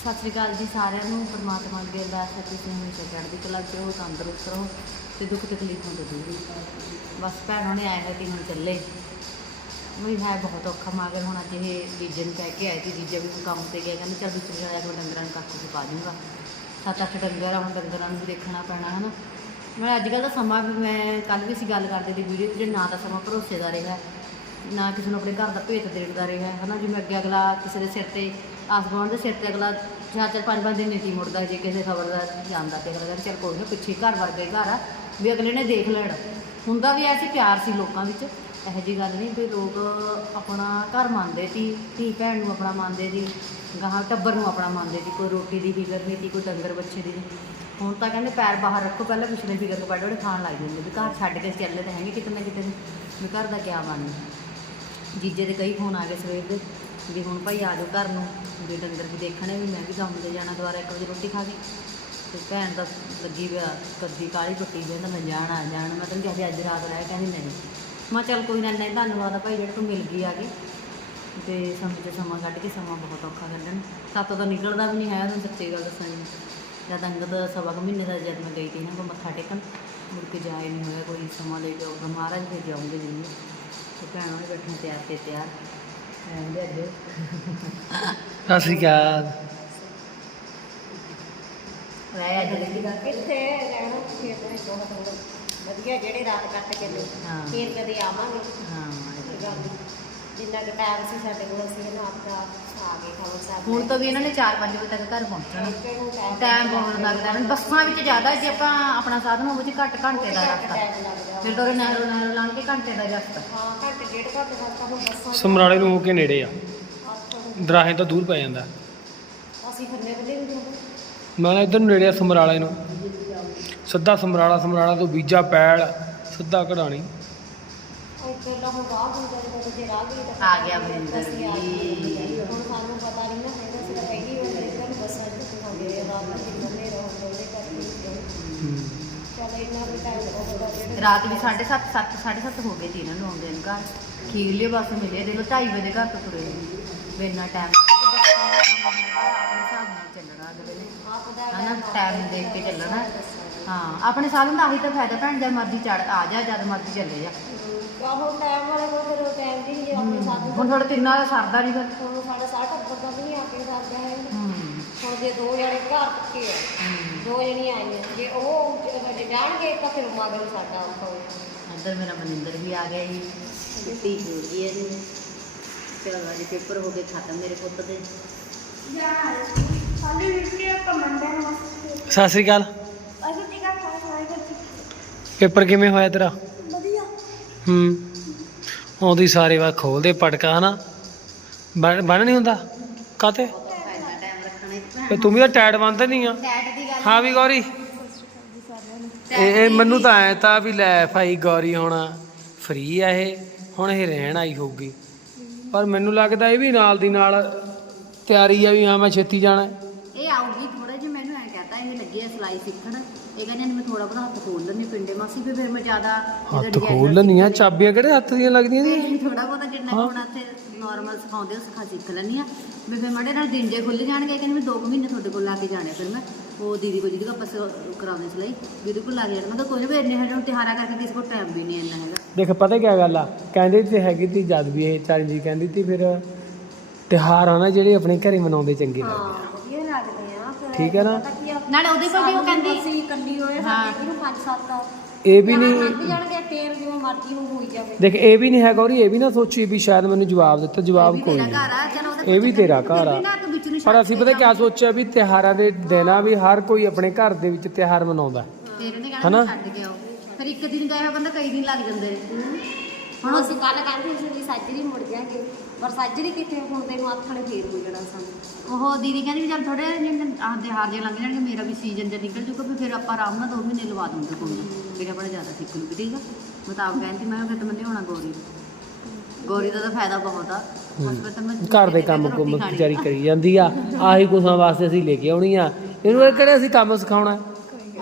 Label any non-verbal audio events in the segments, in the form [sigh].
ਸਤਿ ਸ਼੍ਰੀ ਅਕਾਲ ਜੀ ਸਾਰਿਆਂ ਨੂੰ। ਪਰਮਾਤਮਾ ਅੱਗੇ ਅਰਦਾਸ ਹੈ ਕਿ ਤੁਸੀਂ ਹਮੇਸ਼ਾ ਚੜ੍ਹਦੀ ਕਲਾ 'ਚ ਰਹੋ, ਤੰਦਰੁਸਤ ਰਹੋ ਤੇ ਦੁੱਖ ਤਕਲੀਫਾਂ ਤੋਂ ਦੂਰ ਰਹੋ। ਬਸ ਭੈਣਾਂ ਨੇ ਆਇਆ ਕਿ ਹੁਣ ਚੱਲੇ। ਵੀ ਹੈ ਬਹੁਤ ਔਖਾ, ਮਾਗਰ ਹੁਣ ਅੱਜ ਇਹ ਜੀਜੇ ਨੂੰ ਕਹਿ ਕੇ ਆਏ ਕਿ ਜੀਜਾ ਵੀ ਹੁਣ ਕੰਮ ਤੇ ਗਿਆ। ਕਹਿੰਦੇ ਚੱਲ ਵਿੱਚ ਜਾਇਆ ਤੋਂ ਡੰਗਰਾਂ ਨੂੰ ਕੱਖ 'ਚ ਪਾ ਦੂੰਗਾ। ਸੱਤ ਅੱਠ ਡੰਗਰ ਆ, ਹੁਣ ਡੰਗਰਾਂ ਨੂੰ ਵੀ ਦੇਖਣਾ ਪੈਣਾ, ਹਨਾ। ਮੈਂ ਅੱਜ ਕੱਲ੍ਹ ਦਾ ਸਮਾਂ ਵੀ, ਮੈਂ ਕੱਲ ਵੀ ਅਸੀਂ ਗੱਲ ਕਰਦੇ ਸੀ ਵੀਡੀਓ 'ਚ ਨਾ ਤਾਂ ਸਮਾਂ ਭਰੋਸੇ ਦਾ ਰਿਹਾ, ਨਾ ਕਿਸੇ ਨੂੰ ਆਪਣੇ ਘਰ ਦਾ ਭੇਤ ਦੇਣ ਦਾ ਰਿਹਾ, ਹਨਾ। ਜਿਵੇਂ ਅੱਗੇ ਅਗਲਾ ਕਿਸੇ ਦੇ ਸਿਰ ਤੇ ਆਸ ਗੁਆਂਢ ਦੇ ਸਿਰ ਤੇ ਅਗਲਾ ਚਾਰ ਚਾਰ ਪੰਜ ਪੰਜ ਦਿਨ ਨਹੀਂ ਮੁੜਦਾ ਜੇ ਕਿਸੇ ਖਬਰ ਦਾ ਜਾਂਦਾ ਤੇ ਅਗਲਾ ਕਹਿੰਦਾ ਚੱਲ ਕੋਈ ਨਾ ਪਿੱਛੇ ਘਰ ਵਰਗੇ ਘਰ ਆ ਵੀ ਅਗਲੇ ਨੇ ਦੇਖ ਲੈਣਾ। ਹੁੰਦਾ ਵੀ ਐਸੀ ਪਿਆਰ ਸੀ ਲੋਕਾਂ ਵਿੱਚ। ਇਹੋ ਜੀ ਗੱਲ ਨਹੀਂ ਵੀ ਲੋਕ ਆਪਣਾ ਘਰ ਮੰਨਦੇ ਸੀ ਧੀ ਭੈਣ ਨੂੰ ਆਪਣਾ ਮੰਨਦੇ ਸੀ ਗਾਹਾਂ ਟੱਬਰ ਨੂੰ ਆਪਣਾ ਮੰਨਦੇ ਸੀ ਕੋਈ ਰੋਟੀ ਦੀ ਫਿਕਰ ਨਹੀਂ ਸੀ ਕੋਈ ਡੰਗਰ ਬੱਚੇ ਦੀ। ਹੁਣ ਤਾਂ ਕਹਿੰਦੇ ਪੈਰ ਬਾਹਰ ਰੱਖੋ ਪਹਿਲਾਂ ਪਿਛਲੇ ਫਿਕਰ ਤੋਂ ਬੜੇ ਬੜੇ ਖਾਣ ਲੱਗ ਜਾਂਦੇ ਵੀ ਘਰ ਛੱਡ ਕੇ ਚੱਲੇ ਤਾਂ ਹੈਗੇ ਕਿਤੇ ਨਾ ਕਿਤੇ। ਨੂੰ, ਵੀ ਘਰ ਦਾ ਕਿਆ ਬਣਨਾ? ਜੀਜੇ ਦੇ ਕਈ ਫੋਨ ਆ ਗਏ ਸਵੇਰ ਦੇ। ਵੀ ਹੁਣ ਭਾਈ ਆ ਜਾਓ ਘਰ ਨੂੰ। ਵੀ ਡੰਗਰ ਵੀ ਦੇਖਣੇ ਵੀ, ਮੈਂ ਵੀ ਕੰਮ ਤੇ ਜਾਣਾ ਦੁਬਾਰਾ ਇੱਕ ਵਜੇ ਰੋਟੀ ਖਾ ਕੇ। ਤੇ ਭੈਣ ਦਾ ਲੱਗੀ ਪਿਆ, ਕੱਦੀ ਕਾਲੀ ਟੁੱਟੀ ਵੀ ਮੈਂ ਜਾਣ ਆ ਜਾਣ। ਮੈਂ ਤੈਨੂੰ ਕਿਹਾ ਅੱਜ ਰਾਤ ਰਹਿ ਕਹਿੰਦੀ ਨਹੀਂ ਮੈਂ ਕਿਹਾ ਚੱਲ ਕੋਈ ਨਾ ਨਹੀਂ ਧੰਨਵਾਦ ਆ ਭਾਈ, ਜਿਹੜੇ ਤੂੰ ਮਿਲ ਗਈ ਆ ਕੇ। ਤੇ ਸਮੇਂ ਤੇ ਸਮਾਂ ਕੱਢ ਕੇ ਸਮਾਂ ਬਹੁਤ ਔਖਾ ਕੱਢਣ ਸਾਤੋਂ ਤਾਂ ਨਿਕਲਦਾ ਵੀ ਨਹੀਂ ਹੈ ਤੁਹਾਨੂੰ ਸੱਚੀ ਗੱਲ ਦੱਸਾਂ ਜੀ। ਜਦ ਅੰਗਦ ਸਵਾ ਕੁ ਮਹੀਨੇ ਦਾ ਜਦ ਮੈਂ ਗਈ ਸੀ ਨਾ ਕੋ ਮੱਥਾ ਟੇਕਣ। ਮੁੜ ਕੇ ਜਾਏ ਨਹੀਂ ਹੋਇਆ ਕੋਈ ਸਮਾਂ ਲੈ ਜਾਊਗਾ ਮਹਾਰਾਜ ਫਿਰ ਜਾਉਂਗੇ ਜੀ ਤੇ ਭੈਣਾਂ ਨੇ ਬੈਠੇ ਤਿਆਰ ਤੇ ਤਿਆਰ। ਸਤਿ ਸ਼੍ਰੀ ਅਕਾਲ ਰਹਿ ਅੱਜ ਦੀ ਗੱਲ ਕਿੱਥੇ ਰਹਿਣਾ ਖੇਤ ਵਿੱਚ ਬਹੁਤ ਵਧੀਆ ਜਿਹੜੇ ਰਾਤ ਕੱਟ ਕੇ ਲੋ ਹਾਂ। ਫੇਰ ਕਦੇ ਆਵਾਂਗੇ ਹਾਂ। ਜਿੰਨਾ ਕੁ ਟਾਈਮ ਸੀ ਸਾਡੇ ਕੋਲ ਅਸੀਂ ਨਾ ਆਪਦਾ ਆ ਗਏ ਖਬਰ ਸਾਹਿਬ ਹੁਣ ਤਾਂ ਵੀ ਇਹਨਾਂ ਨੇ 4-5 ਵਜੇ ਤੱਕ ਘਰ ਪਹੁੰਚਣਾ ਟਾਈਮ ਬਹੁਤ ਲੱਗਦਾ ਹੈ। ਬੱਸਾਂ ਵਿੱਚ ਜ਼ਿਆਦਾ ਜੇ ਆਪਾਂ ਆਪਣਾ ਸਾਧਨ ਹੋਵੇ ਜੀ ਘੱਟ ਘੰਟੇ ਦਾ ਰਸਤਾ। ਫਿਰ ਤਾਂ ਨਹਿਰੋ ਨਹਿਰੋ ਲੰਘ ਕੇ ਘੰਟੇ ਦਾ ਰਸਤਾ। ਹਾਂ ਘੰਟੇ ਡੇਢ ਘੰਟੇ ਬਾਅਦ ਤਾਂ ਹੁਣ ਬੱਸਾਂ ਸਮਰਾਲੇ ਨੂੰ ਹੋ ਕੇ ਨੇੜੇ ਆ। ਦਰਾਹੇ ਤੋਂ ਦੂਰ ਪੈ ਜਾਂਦਾ। ਅਸੀਂ ਖੰਨੇ ਬਲੇ ਵੀ ਜਾਂਦੇ ਮੈਂ ਨਾ ਇੱਧਰ ਨੂੰ ਨੇੜੇ ਆ ਸਮਰਾਲੇ ਨੂੰ। ਸਿੱਧਾ ਸਮਰਾਲਾ ਸਮਰਾਲਾ ਤੋਂ ਬੀਜਾ ਪੈਲ ਸਿੱਧਾ ਕਢਾਣੀ ਇੱਥੇ ਲਾ ਹੁਣ ਬਾਹਰ ਨੂੰ ਜਾਂਦੇ ਜੇ ਰਾਹ ਗਏ ਤਾਂ ਆ ਗਿਆ ਮਨਿੰਦਰ ਅਸੀਂ ਆ ਜੀ। ਗਏ। ਹੁਣ ਸਾਨੂੰ ਪਤਾ ਨਹੀਂ ਨਾ ਹੈਗਾ ਅਸੀਂ ਤਾਂ ਪਹਿਲੀ ਵਾਰ ਇੱਧਰ ਨੂੰ ਬੱਸਾਂ 'ਚ ਘੁੰਮਾਉਂਦੇ ਰਹੇ ਰਾਤ ਨੂੰ ਕਿੰਨੇ ਹਨੇਰਾ ਹੁੰਦੇ ਉਹਦੇ ਕਰਕੇ ਚਲ ਇੰਨਾ ਵੀ ਟਾਈਮ ਲੱਗਦਾ ਜਿਹੜੇ ਰਾਤ ਵੀ 7:30 7 7:30 ਹੋ ਗਏ ਸੀ ਇਹਨਾਂ ਨੂੰ ਆਉਂਦੇ ਨੂੰ ਘਰ। ਖੀਰਲੇ ਬੱਸ ਮਿਲੇ ਦੇਖੋ 2:30 ਵਜੇ ਘਰ ਤੋਂ ਤੁਰੇ ਵੀ ਇੰਨਾ ਟਾਈਮ ਆਪਣੇ ਹਿਸਾਬ ਨਾਲ ਚੱਲਣਾ ਅਗਲੇ ਨੇ ਆਪ ਦਾ ਹਨਾ ਟਾਈਮ ਦੇਖ ਕੇ ਚੱਲਣਾ। ਹਾਂ ਆਪਣੇ ਸਾਲ ਦਾ ਆਹੀ ਤਾਂ ਫਾਇਦਾ ਭੈਣ ਜਦ ਮਰਜ਼ੀ ਚੜ ਆ ਜਾ ਜਦ ਮਰਜ਼ੀ ਚੱਲੇ ਜਾ। ਆਹੋ ਟਾਈਮ ਵਾਲੇ ਕੋਲ ਫਿਰ ਉਹ ਟਾਈਮ ਦੀ ਨਹੀਂ ਜੇ ਆਪਣੇ ਸਾਥ ਹੁਣ ਥੋੜਾ ਤਿੰਨਾਂ ਦਾ ਸਰਦਾ ਨਹੀਂ ਫਿਰ। ਹੁਣ ਸਾਡਾ ਦਾ ਵੀ ਨਹੀਂ ਆ ਕੇ ਸਕਦਾ ਹੈ। ਹੂੰ। ਹੁਣ ਜੇ ਦੋ ਜਣੇ ਘਰ ਪੱਕੇ ਆ ਦੋ ਜਣੀਆਂ ਆਈਆਂ ਜੇ ਉਹ ਜੇ ਜਾਣਗੇ ਤਾਂ ਫਿਰ ਮਗਰ ਸਾਡਾ ਔਖਾ ਹੋਊ ਅੰਦਰ ਮੇਰਾ ਮਨਿੰਦਰ ਵੀ ਆ ਗਿਆ ਜੀ। ਛੁੱਟੀ ਹੋ ਗਈ ਹੈ ਜੀ। ਚਲੋ ਅੱਜ ਪੇਪਰ ਹੋ ਗਏ ਖਤਮ ਮੇਰੇ ਪੁੱਤ ਦੇ। ਸਤਿ ਸ਼੍ਰੀ ਅਕਾਲ। ਪੇਪਰ ਕਿਵੇਂ ਹੋਇਆ ਤੇਰਾ? ਹੂੰ। ਆਉਂਦੀ ਸਾਰੇ ਵਾ ਖੋਲਦੇ ਪਟਕਾ ਹਨਾ? ਬਣ ਬਣ ਨਹੀਂ ਹੁੰਦਾ? ਕਾਤੇ ਤੇ ਤੂੰ ਵੀ ਤਾਂ ਟੈਡ ਬੰਦ ਨਹੀਂ ਆ। ਟੈਟ ਹਾਂ ਵੀ ਗੌਰੀ। ਇਹ ਇਹ ਮੈਨੂੰ ਤਾਂ ਐ ਤਾਂ ਵੀ ਲੈ ਭਾਈ ਗੌਰੀ ਹੁਣ ਫ੍ਰੀ ਆ ਇਹ। ਹੁਣ ਇਹ ਰਹਿਣ ਆਈ ਹੋਊਗੀ। ਪਰ ਮੈਨੂੰ ਲੱਗਦਾ ਇਹ ਵੀ ਨਾਲ ਦੀ ਨਾਲ ਤਿਆਰੀ ਆ ਵੀ ਹਾਂ ਮੈਂ ਛੇਤੀ ਜਾਣਾ। ਇਹ ਆਊਗੀ ਥੋੜਾ ਜਿਹਾ ਮੈਨੂੰ ਐ ਕਹਤਾ ਇਹ ਲੱਗੀ ਆ ਸਲਾਈ ਸਿੱਖਣ। ਇਹ ਕਹਿੰਦੇ ਨੇ ਮੈਂ ਥੋੜਾ ਬਹੁਤਾ ਹੱਥ ਖੋਲ ਲੈਣੀ ਪਿੰਡੇ ਮਾਸੀ ਵੀ ਫਿਰ ਮੈਂ ਜ਼ਿਆਦਾ ਹੱਥ ਖੋਲ ਲੈਣੀਆਂ ਚਾਬੀਆਂ ਕਿਹੜੇ ਹੱਥ ਦੀਆਂ ਲੱਗਦੀਆਂ ਨੇ ਥੋੜਾ ਬਹੁਤਾ ਜਿੰਨਾ ਕੁ ਹੁਣ ਇੱਥੇ ਨਾਰਮਲ ਸਿਖਾਉਂਦੇ ਉਹ ਸਿਖਾ ਸਿੱਖ ਲੈਣੀ ਆ ਵੀ ਫਿਰ ਮੜੇ ਨਾਲ ਦਿਨ ਜੇ ਖੁੱਲ ਜਾਣਗੇ ਕਹਿੰਦੇ ਮੈਂ 2 ਮਹੀਨੇ ਤੁਹਾਡੇ ਕੋਲ ਲਾ ਕੇ ਜਾਣੇ ਫਿਰ ਮੈਂ। ਉਹ ਦੀਦੀ ਕੋਲ ਜਿਹਦੇ ਕੋਲ ਆਪਾਂ ਕਰਾਉਂਦੇ ਸਲਾਈ ਵੀ ਉਹਦੇ ਕੋਲ ਲਾ ਕੇ ਜਾਣਾ। ਮੈਂ ਕਿਹਾ ਕੋਈ ਨਾ ਵੀ ਇੰਨੇ ਹਜੇ ਹੁਣ ਤਿਹਾਰਾ ਕਰਕੇ ਕਿਸੇ ਕੋਲ ਟਾਈਮ ਵੀ ਨਹੀਂ ਇੰਨਾ ਹੈਗਾ। ਦੇਖ ਪਤਾ ਕੀ ਗੱਲ ਆ? ਕਹਿੰਦੇ ਤੇ ਹੈਗੀ ਤੀ ਜਦ ਵੀ ਇਹ ਚਾਰੀ ਜੀ ਕਹਿੰਦੀ ਤੀ ਫਿਰ ਤਿਹਾਰ ਆ ਨਾ ਜਿਹੜੇ ਆਪਣੇ ਘਰੇ ਮਨਾਉਂਦੇ ਚੰਗੇ ਲੱਗਦੇ ਹਾਂ ਵਧੀਆ ਲੱਗਦੇ ਆ। ਠੀਕ ਹੈ ਨਾ? ਨਾਲੇ ਉਹਦੇ ਕੋਲ ਵੀ ਉਹ ਕਹਿੰਦੀ ਅਸੀਂ ਇਕੱਲੀ ਹੋਏ ਹਾਂ। ਸਾਡੇ ਇਹਨੂੰ ਪੰਜ ਸੱਤ ਆ? ਇਹ ਵੀ ਨਹੀਂ ਲੱਗ ਜਾਣਗੇ ਫੇਰ ਜਿਵੇਂ ਮਰਜ਼ੀ ਨੂੰ ਹੋਈ ਜਾਵੇ। ਦੇਖ ਇਹ ਵੀ ਨਹੀਂ ਹੈ ਗੌਰੀ ਇਹ ਵੀ ਨਾ ਸੋਚੀ ਵੀ ਸ਼ਾਇਦ ਮੈਨੂੰ ਜਵਾਬ ਦਿੱਤਾ ਜਵਾਬ ਕੋਈ ਨਹੀਂ। ਘਰ ਆ ਚਲੋ ਉਹਦੇ ਇਹ ਵੀ ਤੇਰਾ ਘਰ ਆ। ਪਰ ਅਸੀਂ ਪਤਾ ਕਿਆ ਸੋਚਿਆ ਵੀ ਤਿਹਾਰਾਂ ਦੇ ਦਿਨ ਵੀ ਹਰ ਕੋਈ ਆਪਣੇ ਘਰ ਦੇ ਵਿੱਚ ਤਿਹਾਰ ਮਨਾਉਂਦਾ। ਤੇਰੇ ਨੇ ਹਨਾ? ਕਹਿਣਾ ਛੱਡ ਕੇ ਆਓ। ਫਿਰ ਇੱਕ ਦਿਨ ਗਏ ਹੋਇਆ ਬੰਦਾ ਕਈ ਦਿਨ ਲੱਗ ਜਾਂਦੇ ਹੁਣ ਅਸੀਂ ਕੱਲ ਕਹਿੰਦੇ ਸੀ ਵੀ ਸਾਜਰੀ ਮੁੜ ਜਾਾਂਗੇ। ਪਰ ਸਾਜਰੀ ਕਿੱਥੇ ਹੁਣ ਤੈਨੂੰ ਆਥਣੇ ਫੇਰ ਹੋ ਜਾਣਾ ਸਾਨੂੰ ਉਹ ਦੀਦੀ ਕਹਿੰਦੀ ਵੀ ਚੱਲ ਥੋੜੇ ਜਿਹੇ ਆਹ ਹਾਰ ਜੇ ਲੰਘ ਜਾਣਗੇ ਮੇਰਾ ਵੀ ਸੀਜ਼ਨ ਜੇ ਨਿਕਲ ਜੂਗਾ ਵੀ ਫਿਰ ਆਪਾਂ ਆਰਾਮ ਨਾਲ ਦੋ ਮਹੀਨੇ ਲਵਾ ਦੂੰਗੇ ਕੋਈ ਨਾ। ਫਿਰ ਆਪਣਾ ਜ਼ਿਆਦਾ ਸਿੱਖ ਲੂਗੀ ਠੀਕ ਆ? ਮੈਂ ਤਾਂ ਆਪ ਕਹਿੰਦੀ ਮੈਂ ਕਿਹਾ ਮੈਂ ਲਿਆਉਣਾ ਗੌਰੀ। ਗੌਰੀ ਦਾ ਤਾਂ ਫਾਇਦਾ ਬਹੁਤ ਆ। ਤਾਂ ਮੈਂ ਘਰ ਦੇ ਕੰਮ ਕੁਮ ਵਿਚਾਰੀ ਕਰੀ ਜਾਂਦੀ ਆ ਆਹੀ ਕੁਸਾਂ ਵਾਸਤੇ ਅਸੀਂ ਲੈ ਕੇ ਆਉਣੀ ਆ। ਇਹਨੂੰ ਇਹ ਕਿਹੜੇ ਅਸੀਂ ਕੰਮ ਸਿਖਾਉਣਾ?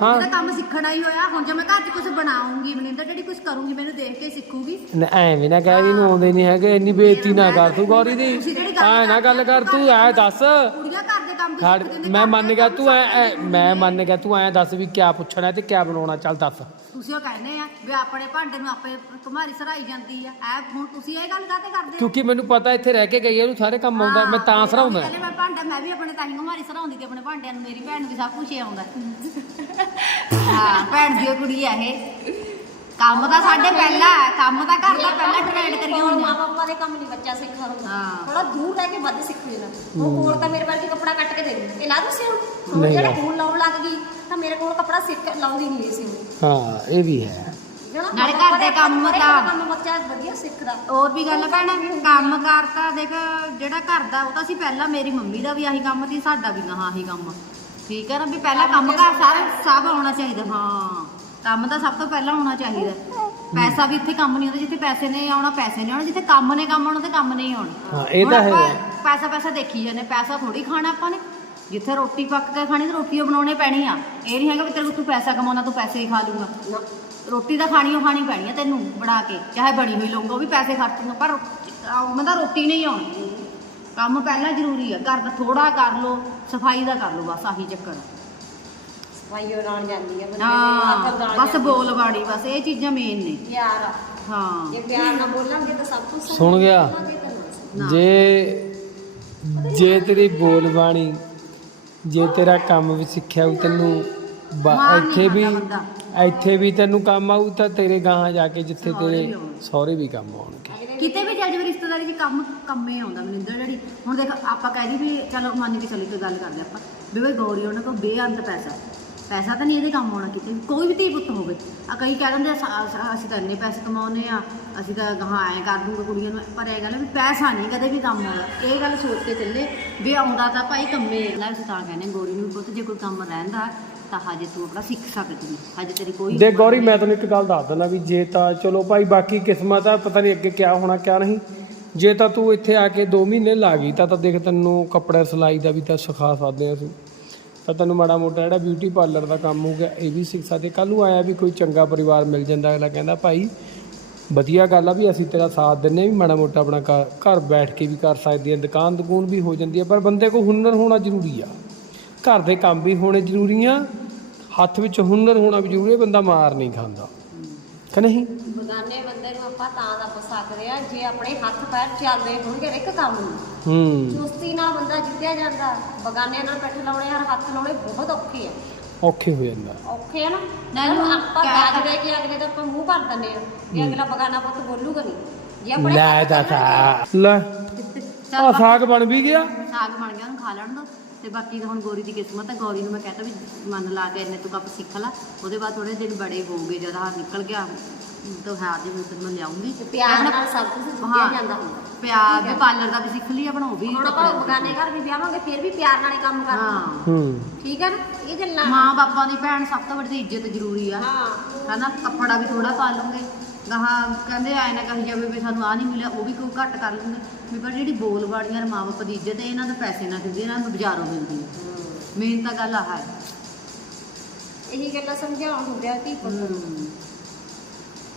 ਹੈ? ਉਹਦਾ ਕੰਮ ਸਿੱਖਣਾ ਹੀ ਹੋਇਆ। ਹੁਣ ਜੇ ਮੈਂ ਘਰ 'ਚ ਕੁਝ ਬਣਾਉਂਗੀ ਮਨਿੰਦਰ ਜਿਹੜੀ ਕੁਝ ਕਰੂੰਗੀ ਮੈਨੂੰ ਦੇਖ ਕੇ ਸਿੱਖੂਗੀ। ਨ- ਐਵੇਂ ਨਾ ਕਹਿ ਵੀ ਨੂੰ ਆਉਂਦੇ ਨਹੀਂ ਹੈਗੇ ਇੰਨੀ ਬੇਇੱਜ਼ਤੀ ਨਾ ਕਰ ਤੂੰ ਗੌਰੀ ਦੀ। ਐ ਨਾ ਗੱਲ ਕਰ ਤੂੰ ਐ ਦੱਸ। ਕੁੜੀਆਂ ਘਰ ਨੇ, ਮੈਂ ਮੰਨ ਗਿਆ ਤੂੰ ਐ ਮੈਂ ਮੰਨ ਗਿਆ ਤੂੰ ਐ ਦੱਸ ਵੀ ਕਿਆ ਪੁੱਛਣਾ ਤੇ ਕਿਆ ਬਣਾਉਣਾ ਚੱਲ ਦੱਸ। ਤੁਸੀਂ ਉਹ ਕਹਿੰਦੇ ਆ ਵੀ ਆਪਣੇ ਭਾਂਡੇ ਨੂੰ ਆਪੇ ਕੁਮਾਰੀ ਸਰਾਈ ਜਾਂਦੀ ਆ। ਐ ਹੁਣ ਤੁਸੀਂ ਇਹ ਗੱਲ ਕਾਤੇ ਕਰਦੇ ਹੋ? ਕਿਉਂਕਿ ਮੈਨੂੰ ਪਤਾ ਇੱਥੇ ਰਹਿ ਕੇ ਗਈ ਆ, ਉਹਨੂੰ ਸਾਰੇ ਕੰਮ ਆਉਂਦਾ ਮੈਂ ਤਾਂ ਹਾਂ, ਸਰਾਉਂਦਾ। ਮੈਂ ਭਾਂਡਾ ਮੈਂ ਵੀ ਆਪਣੇ ਤਾਈ ਕੁਮਾਰੀ ਸਰਾਉਂਦੀ ਤੇ ਆਪਣੇ ਭਾਂਡਿਆਂ ਨੂੰ ਮੇਰੀ ਭੈਣ ਨੂੰ ਵੀ ਸਭ ਕੁਝ ਹੀ ਆਉਂਦਾ। [laughs] ਹਾਂ ਭੈਣ ਦੀ ਉਹ ਕੁੜੀ ਆ ਇਹ। ਕੰਮ ਤਾਂ ਸਾਡੇ ਪਹਿਲਾਂ ਹੈ, ਕੰਮ ਤਾਂ ਘਰ ਦਾ ਪਹਿਲਾਂ ਟ੍ਰੇਡ ਕਰੀਆਂ ਮਾਂ ਹੋਈਆਂ। ਬਾਪਾ ਦੇ ਕੰਮ ਨਹੀਂ ਬੱਚਾ ਸਿੱਖਦਾ ਹੁੰਦਾ। ਹਾਂ। ਥੋੜਾ ਦੂਰ ਰਹਿ ਕੇ ਵੱਧ ਸਿੱਖ ਲੈਣਾ ਉਹ ਕੋਲ ਤਾਂ ਮੇਰੇ ਵਰਗੀ ਕੱਪੜਾ ਕੱਟ ਕੇ ਦੇ ਦੇ ਇਹ ਲਾ ਦੋ ਸੀ ਹੁਣ ਨਹੀਂ ਜਿਹੜਾ ਲਾ। ਲਾਉਣ ਲੱਗ ਗਈ ਤਾਂ ਮੇਰੇ ਕੋਲ ਕੱਪੜਾ ਸਿੱਖ ਲਾਉਂਦੀ ਨਹੀਂ ਸੀ ਉਹ। ਹਾਂ ਇਹ ਵੀ ਹੈ। ਜਿਹੜਾ ਨਾਲੇ ਮਾਂ ਘਰ ਦੇ ਕੰਮ ਤਾਂ- ਕੰਮ ਬੱਚਾ ਵਧੀਆ ਸਿੱਖਦਾ। ਹੋਰ ਵੀ ਗੱਲ ਭੈਣ ਕੰਮ ਕਰਤਾ ਦੇਖ ਜਿਹੜਾ ਘਰ ਦਾ ਉਹ ਤਾਂ ਸੀ ਪਹਿਲਾਂ ਮੇਰੀ ਮੰਮੀ ਦਾ ਵੀ ਆਹੀ ਕੰਮ ਸੀ ਸਾਡਾ ਵੀ ਹਾਂ ਆਹੀ ਕੰਮ। ਠੀਕ ਹੈ ਨਾ ਵੀ ਪਹਿਲਾਂ ਕੰਮ ਘਰ ਸਾਰਾ ਸਭ ਆਉਣਾ ਚਾਹੀਦਾ ਹਾਂ। ਕੰਮ ਤਾਂ ਸਭ ਤੋਂ ਪਹਿਲਾਂ ਹੋਣਾ ਚਾਹੀਦਾ। ਪੈਸਾ ਵੀ ਇੱਥੇ ਕੰਮ ਨਹੀਂ ਹੁੰਦਾ ਜਿੱਥੇ ਪੈਸੇ ਨਹੀਂ ਆਉਣਾ ਪੈਸੇ ਨਹੀਂ ਆਉਣਾ ਜਿੱਥੇ ਕੰਮ ਨੇ ਕੰਮ ਆਉਣਾ ਤੇ ਕੰਮ ਨਹੀਂ ਆਉਣਾ। ਹਾਂ ਇਹ ਹੁਣ ਤਾਂ ਆਪਾਂ ਹੈ। ਪੈਸਾ ਪੈਸਾ ਦੇਖੀ ਜਾਂਦੇ ਪੈਸਾ ਥੋੜੀ ਖਾਣਾ ਆਪਾਂ ਨੇ। ਜਿੱਥੇ ਰੋਟੀ ਪੱਕ ਕੇ ਖਾਣੀ ਤੇ ਰੋਟੀ ਓ ਬਣਾਉਣੀ ਪੈਣੀ ਆ। ਇਹ ਨਹੀਂ ਹੈਗਾ ਵੀ ਤੈਨੂੰ ਤੂੰ ਪੈਸਾ ਕਮਾਉਣਾ ਤੂੰ ਪੈਸੇ ਹੀ ਖਾ ਲੂੰਗਾ ਨਾ। ਰੋਟੀ ਤਾਂ ਖਾਣੀ ਓ ਖਾਣੀ ਪੈਣੀ ਆ ਤੈਨੂੰ ਬਣਾ ਕੇ ਚਾਹੇ ਬਣੀ ਹੋਈ ਲਊਂਗਾ ਉਹ ਵੀ ਪੈਸੇ ਖਰਚੂਗਾ ਪਰ ਉਹਨਾਂ ਦਾ ਰੋਟੀ ਨਹੀਂ ਆਉਣੀ। ਕੰਮ ਪਹਿਲਾਂ ਜ਼ਰੂਰੀ ਆ ਘਰ ਦਾ ਥੋੜਾ ਕਰ ਲੋ ਸਫ਼ਾਈ ਦਾ ਕਰ ਲੋ ਬਸ ਆਹੀ ਚੱਕਰ ਆ। ਜਾਂਦੀ ਹੈ ਬੰਦੇ ਹਾਂ ਬਸ ਬੋਲ ਬਾਣੀ ਬਸ ਇਹ ਚੀਜ਼ਾਂ ਮੇਨ ਨੇ। ਪਿਆਰ ਆ। ਹਾਂ। ਜੇ ਪਿਆਰ ਨਾਲ ਬੋਲਾਂਗੇ ਤਾਂ ਸਭ ਕੁਝ ਸੁਣ ਗਿਆ। ਜੇ ਜੇ ਤੇਰੀ ਬੋਲ ਬਾਣੀ ਜੇ ਤੇਰਾ ਕੰਮ ਵੀ ਸਿੱਖਿਆ ਉਹ ਤੈਨੂੰ ਬਾ- ਮਾਰ ਨਹੀਂ ਇੱਥੇ ਵੀ ਖਾਂਦਾ ਇੱਥੇ ਵੀ ਤੈਨੂੰ ਕੰਮ ਆਊ ਤਾਂ ਤੇਰੇ ਗਾਹਾਂ ਜਾ ਕੇ ਜਿੱਥੇ ਸਹੁਰੇ ਤੇਰੇ ਆਉਣਗੇ। ਸਹੁਰੇ ਵੀ ਕੰਮ ਆਉਣਗੇ। ਕਿਤੇ ਵੀ ਚੱਲ ਜਾਵੇ ਰਿਸ਼ਤੇਦਾਰੀ 'ਚ ਕੰਮ ਕੰਮੇ ਆਉਂਦਾ ਮਨਿੰਦਰ ਜਿਹੜੀ। ਹੁਣ ਦੇਖ ਆਪਾਂ ਕਹਿ ਦੀ ਵੀ ਚਲੋ ਮੰਨ ਕੇ ਚੱਲੀ ਕੋਈ ਗੱਲ ਕਰਦੇ ਆਪਾਂ। ਵੀ ਬਈ ਗੌਰੀ ਉਹਨਾਂ ਕੋਲ ਬੇਅੰਤ ਪੈਸਾ ਪੈਸਾ ਤਾਂ ਨਹੀਂ ਇਹਦੇ ਕੰਮ ਆਉਣਾ ਕਿਤੇ। ਵੀ। ਕੋਈ ਵੀ ਧੀ ਪੁੱਤ ਹੋਵੇ। ਆ ਕਈ ਕਹਿ ਦਿੰਦੇ ਆ, ਸ- ਅਸ- ਅਸੀਂ ਤਾਂ ਇੰਨੇ ਪੈਸੇ ਕਮਾਉਨੇ ਆ ਅਸੀਂ ਤਾਂ ਗਾਹਾਂ ਐ ਕਰ ਦੂੰਗੇ ਕੁੜੀਆਂ ਨੂੰ। ਪਰ ਇਹ ਗੱਲ ਆ ਵੀ ਪੈਸਾ ਨਹੀਂ ਕਦੇ ਵੀ ਕੰਮ ਆਉਣਾ। ਇਹ ਗੱਲ ਸੋਚ ਕੇ ਚੱਲੇ ਵੀ ਆਉਂਦਾ ਤਾਂ ਭਾਈ ਕੰਮੇ ਲੈ ਅਸੀਂ ਤਾਂ ਕਹਿੰਦੇ ਗੌਰੀ ਨੂੰ ਵੀ ਪੁੱਤ ਜੇ ਕੋਈ ਕੰਮ ਰਹਿੰਦਾ ਤਾਂ ਹਜੇ ਤੂੰ ਆਪਣਾ ਸਿੱਖ ਸਕਦੀ ਹੈ ਹਜੇ ਤੇਰੀ ਕੋਈ ਦੇ ਗੌਰੀ ਮੈਂ ਤੈਨੂੰ ਇੱਕ ਗੱਲ ਦੱਸ ਦਿੰਦਾ ਵੀ ਜੇ ਤਾਂ ਚਲੋ ਭਾਈ ਬਾਕੀ ਕਿਸਮਤ ਆ ਪਤਾ ਨਹੀਂ ਅੱਗੇ ਕਿਆ ਹੋਣਾ ਕਿਆ ਨਹੀਂ। ਜੇ ਤਾਂ ਤੂੰ ਇੱਥੇ ਆ ਕੇ 2 ਮਹੀਨੇ ਲਾ ਗਈ ਤਾਂ ਤਾਂ ਦੇਖ ਤੈਨੂੰ ਕੱਪੜੇ ਸਿਲਾਈ ਦਾ ਵੀ ਤਾਂ ਸਿਖਾ ਸਕਦੇ ਆ ਅਸੀਂ। ਤਾਂ ਤੁਹਾਨੂੰ ਮਾੜਾ ਮੋਟਾ ਜਿਹੜਾ ਬਿਊਟੀ ਪਾਰਲਰ ਦਾ ਕੰਮ ਹੋਊਗਾ, ਇਹ ਵੀ ਸਿੱਖ ਸਕਦੇ। ਕੱਲ ਨੂੰ ਆਇਆ ਵੀ ਕੋਈ ਚੰਗਾ ਪਰਿਵਾਰ ਮਿਲ ਜਾਂਦਾ, ਅਗਲਾ ਕਹਿੰਦਾ, ਭਾਈ, ਵਧੀਆ ਗੱਲ ਆ ਵੀ ਅਸੀਂ ਤੇਰਾ ਸਾਥ ਦਿੰਨੇ ਵੀ ਮਾੜਾ ਮੋਟਾ ਆਪਣਾ ਘਰ- ਘਰ ਬੈਠ ਕੇ ਵੀ ਕਰ ਸਕਦੇ ਆ ਦੁਕਾਨ ਦੁਕਾਨ ਵੀ ਹੋ ਜਾਂਦੀ ਆ, ਪਰ ਬੰਦੇ ਕੋਲ ਹੁਨਰ ਹੋਣਾ ਜ਼ਰੂਰੀ ਆ। ਘਰ ਦੇ ਕੰਮ ਵੀ ਹੋਣੇ ਜ਼ਰੂਰੀ ਆ, ਹੱਥ ਵਿੱਚ ਹੁਨਰ ਹੋਣਾ ਵੀ ਜ਼ਰੂਰੀ ਹੈ ਬੰਦਾ ਮਾਰ ਨਹੀਂ ਖਾਂਦਾ। ਕਿ ਨਹੀਂ? ਬਗਾਨੇ ਬੰਦੇ ਨੂੰ ਆਪਾਂ ਤਾਂ ਦੱਸ ਸਕਦੇ ਆ ਜੇ ਆਪਣੇ ਹੱਥ ਪੈਰ ਚੱਲਦੇ ਹੋਣਗੇ ਇੱਕ ਕੰਮ ਨੂੰ। ਹੂੰ। ਚੁਸਤੀ ਨਾਲ ਬੰਦਾ ਜਿੱਤਿਆ ਜਾਂਦਾ। ਬਗਾਨੇ ਨਾਲ ਪਿੱਠ ਲਾਉਣੇ ਹਰ ਹੱਥ ਲਾਉਣੇ ਬਹੁਤ ਔਖੇ ਆ। ਔਖੇ ਹੋ ਜਾਂਦਾ। ਔਖੇ ਆ ਨਾ। ਨਾਲੇ ਆਪਾਂ ਕਹਿ- ਦੇ ਕੇ ਅਗਲੇ ਦਾ ਆਪਾਂ ਮੂੰਹ ਭਰ ਦਿੰਦੇ ਆ ਕਿ ਅਗਲਾ ਬਗਾਨਾ ਪੁੱਤ ਬੋਲੂਗਾ ਨਹੀਂ। ਜੇ ਆਪਣੇ ਲੈ ਹੱਥ ਦਾ ਚੱਲਣਗੇ, ਲੈ। ਆ ਸਾਗ ਬਣ ਵੀ ਗਿਆ। ਸਾਗ ਬਣ ਗਿਆ ਉਹਨੂੰ ਖਾ ਲੈਣ ਦੋ। ਤੇ ਬਾਕੀ ਤਾਂ ਹੁਣ ਗੋਰੀ ਦੀ ਕਿਸਮਤ ਹੈ ਗੋਰੀ ਨੂੰ ਮੈਂ ਕਹਤਾ ਵੀ ਮਨ ਲਾ ਕੇ ਇੰਨੇ ਤੂੰ ਕੱਪ ਸਿੱਖ ਲੈ ਉਹਦੇ ਬਾਅਦ ਥੋੜੇ ਦਿਨ ਬੜੇ ਹੋਊਗੇ ਜਦ ਆਹ ਨਿਕਲ ਗਿਆ ਤਾਂ ਹਾਰ ਜੇ ਮੈਂ ਮੈਂ ਲਿਆਉਂਗੀ। ਪਿਆਰ ਨਾਲ ਸਭ ਕੁਝ ਦਿੱਤਾ ਜਾਂਦਾ ਹੁੰਦਾ। ਪਿਆਰ ਵੀ ਪਾਰਲਰ ਦਾ ਵੀ ਸਿੱਖ ਲਈ ਆਪਣਾ ਉਹ ਵੀ। ਹੁਣ ਆਪਾਂ ਬਗਾਨੇ ਘਰ ਵੀ ਵਿਆਹਾਂਗੇ ਫਿਰ ਵੀ ਪਿਆਰ ਨਾਲ ਹੀ ਕੰਮ ਕਰਨਾ। ਹਾਂ। ਹੂੰ। ਠੀਕ ਹੈ ਨਾ? ਇਹ ਗੱਲਾਂ। ਮਾਂ ਬਾਪਾਂ ਦੀ ਭੈਣ ਸਭ ਤੋਂ ਵੱਡੀ ਇੱਜ਼ਤ ਜ਼ਰੂਰੀ ਆ। ਹਾਂ। ਹਨਾ? ਕੱਪੜਾ ਵੀ ਥੋੜਾ ਪਾ ਲੂੰਗੇ ਗਾਹਾਂ ਕਹਿੰਦੇ ਆਏ ਨਾ ਕਹੀ ਜਾਵੇ ਵੀ ਸਾਨੂੰ ਆ ਨਹੀਂ ਮਿਲਿਆ ਉਹ ਵੀ ਕੋਈ ਘੱਟ ਕਰ ਲੂੰਗੇ ਵੀ ਪਰ ਜਿਹੜੀ ਬੋਲ ਬਾੜੀਆਂ ਮਾਂ ਬਾਪ ਦੀ ਇੱਜ਼ਤ ਹੈ ਇਹਨਾਂ ਦੇ ਪੈਸੇ ਨਾ ਦਿੰਦੇ ਇਹਨਾਂ ਨੂੰ ਬਾਜ਼ਾਰੋਂ ਮਿਲਦੀ ਹੈ। ਮੇਨ ਤਾਂ ਗੱਲ ਆਹ ਹੈ। ਇਹੀ ਗੱਲਾਂ ਸਮਝਾਉਣ ਹੁੰਦੇ ਆ ਕਿ।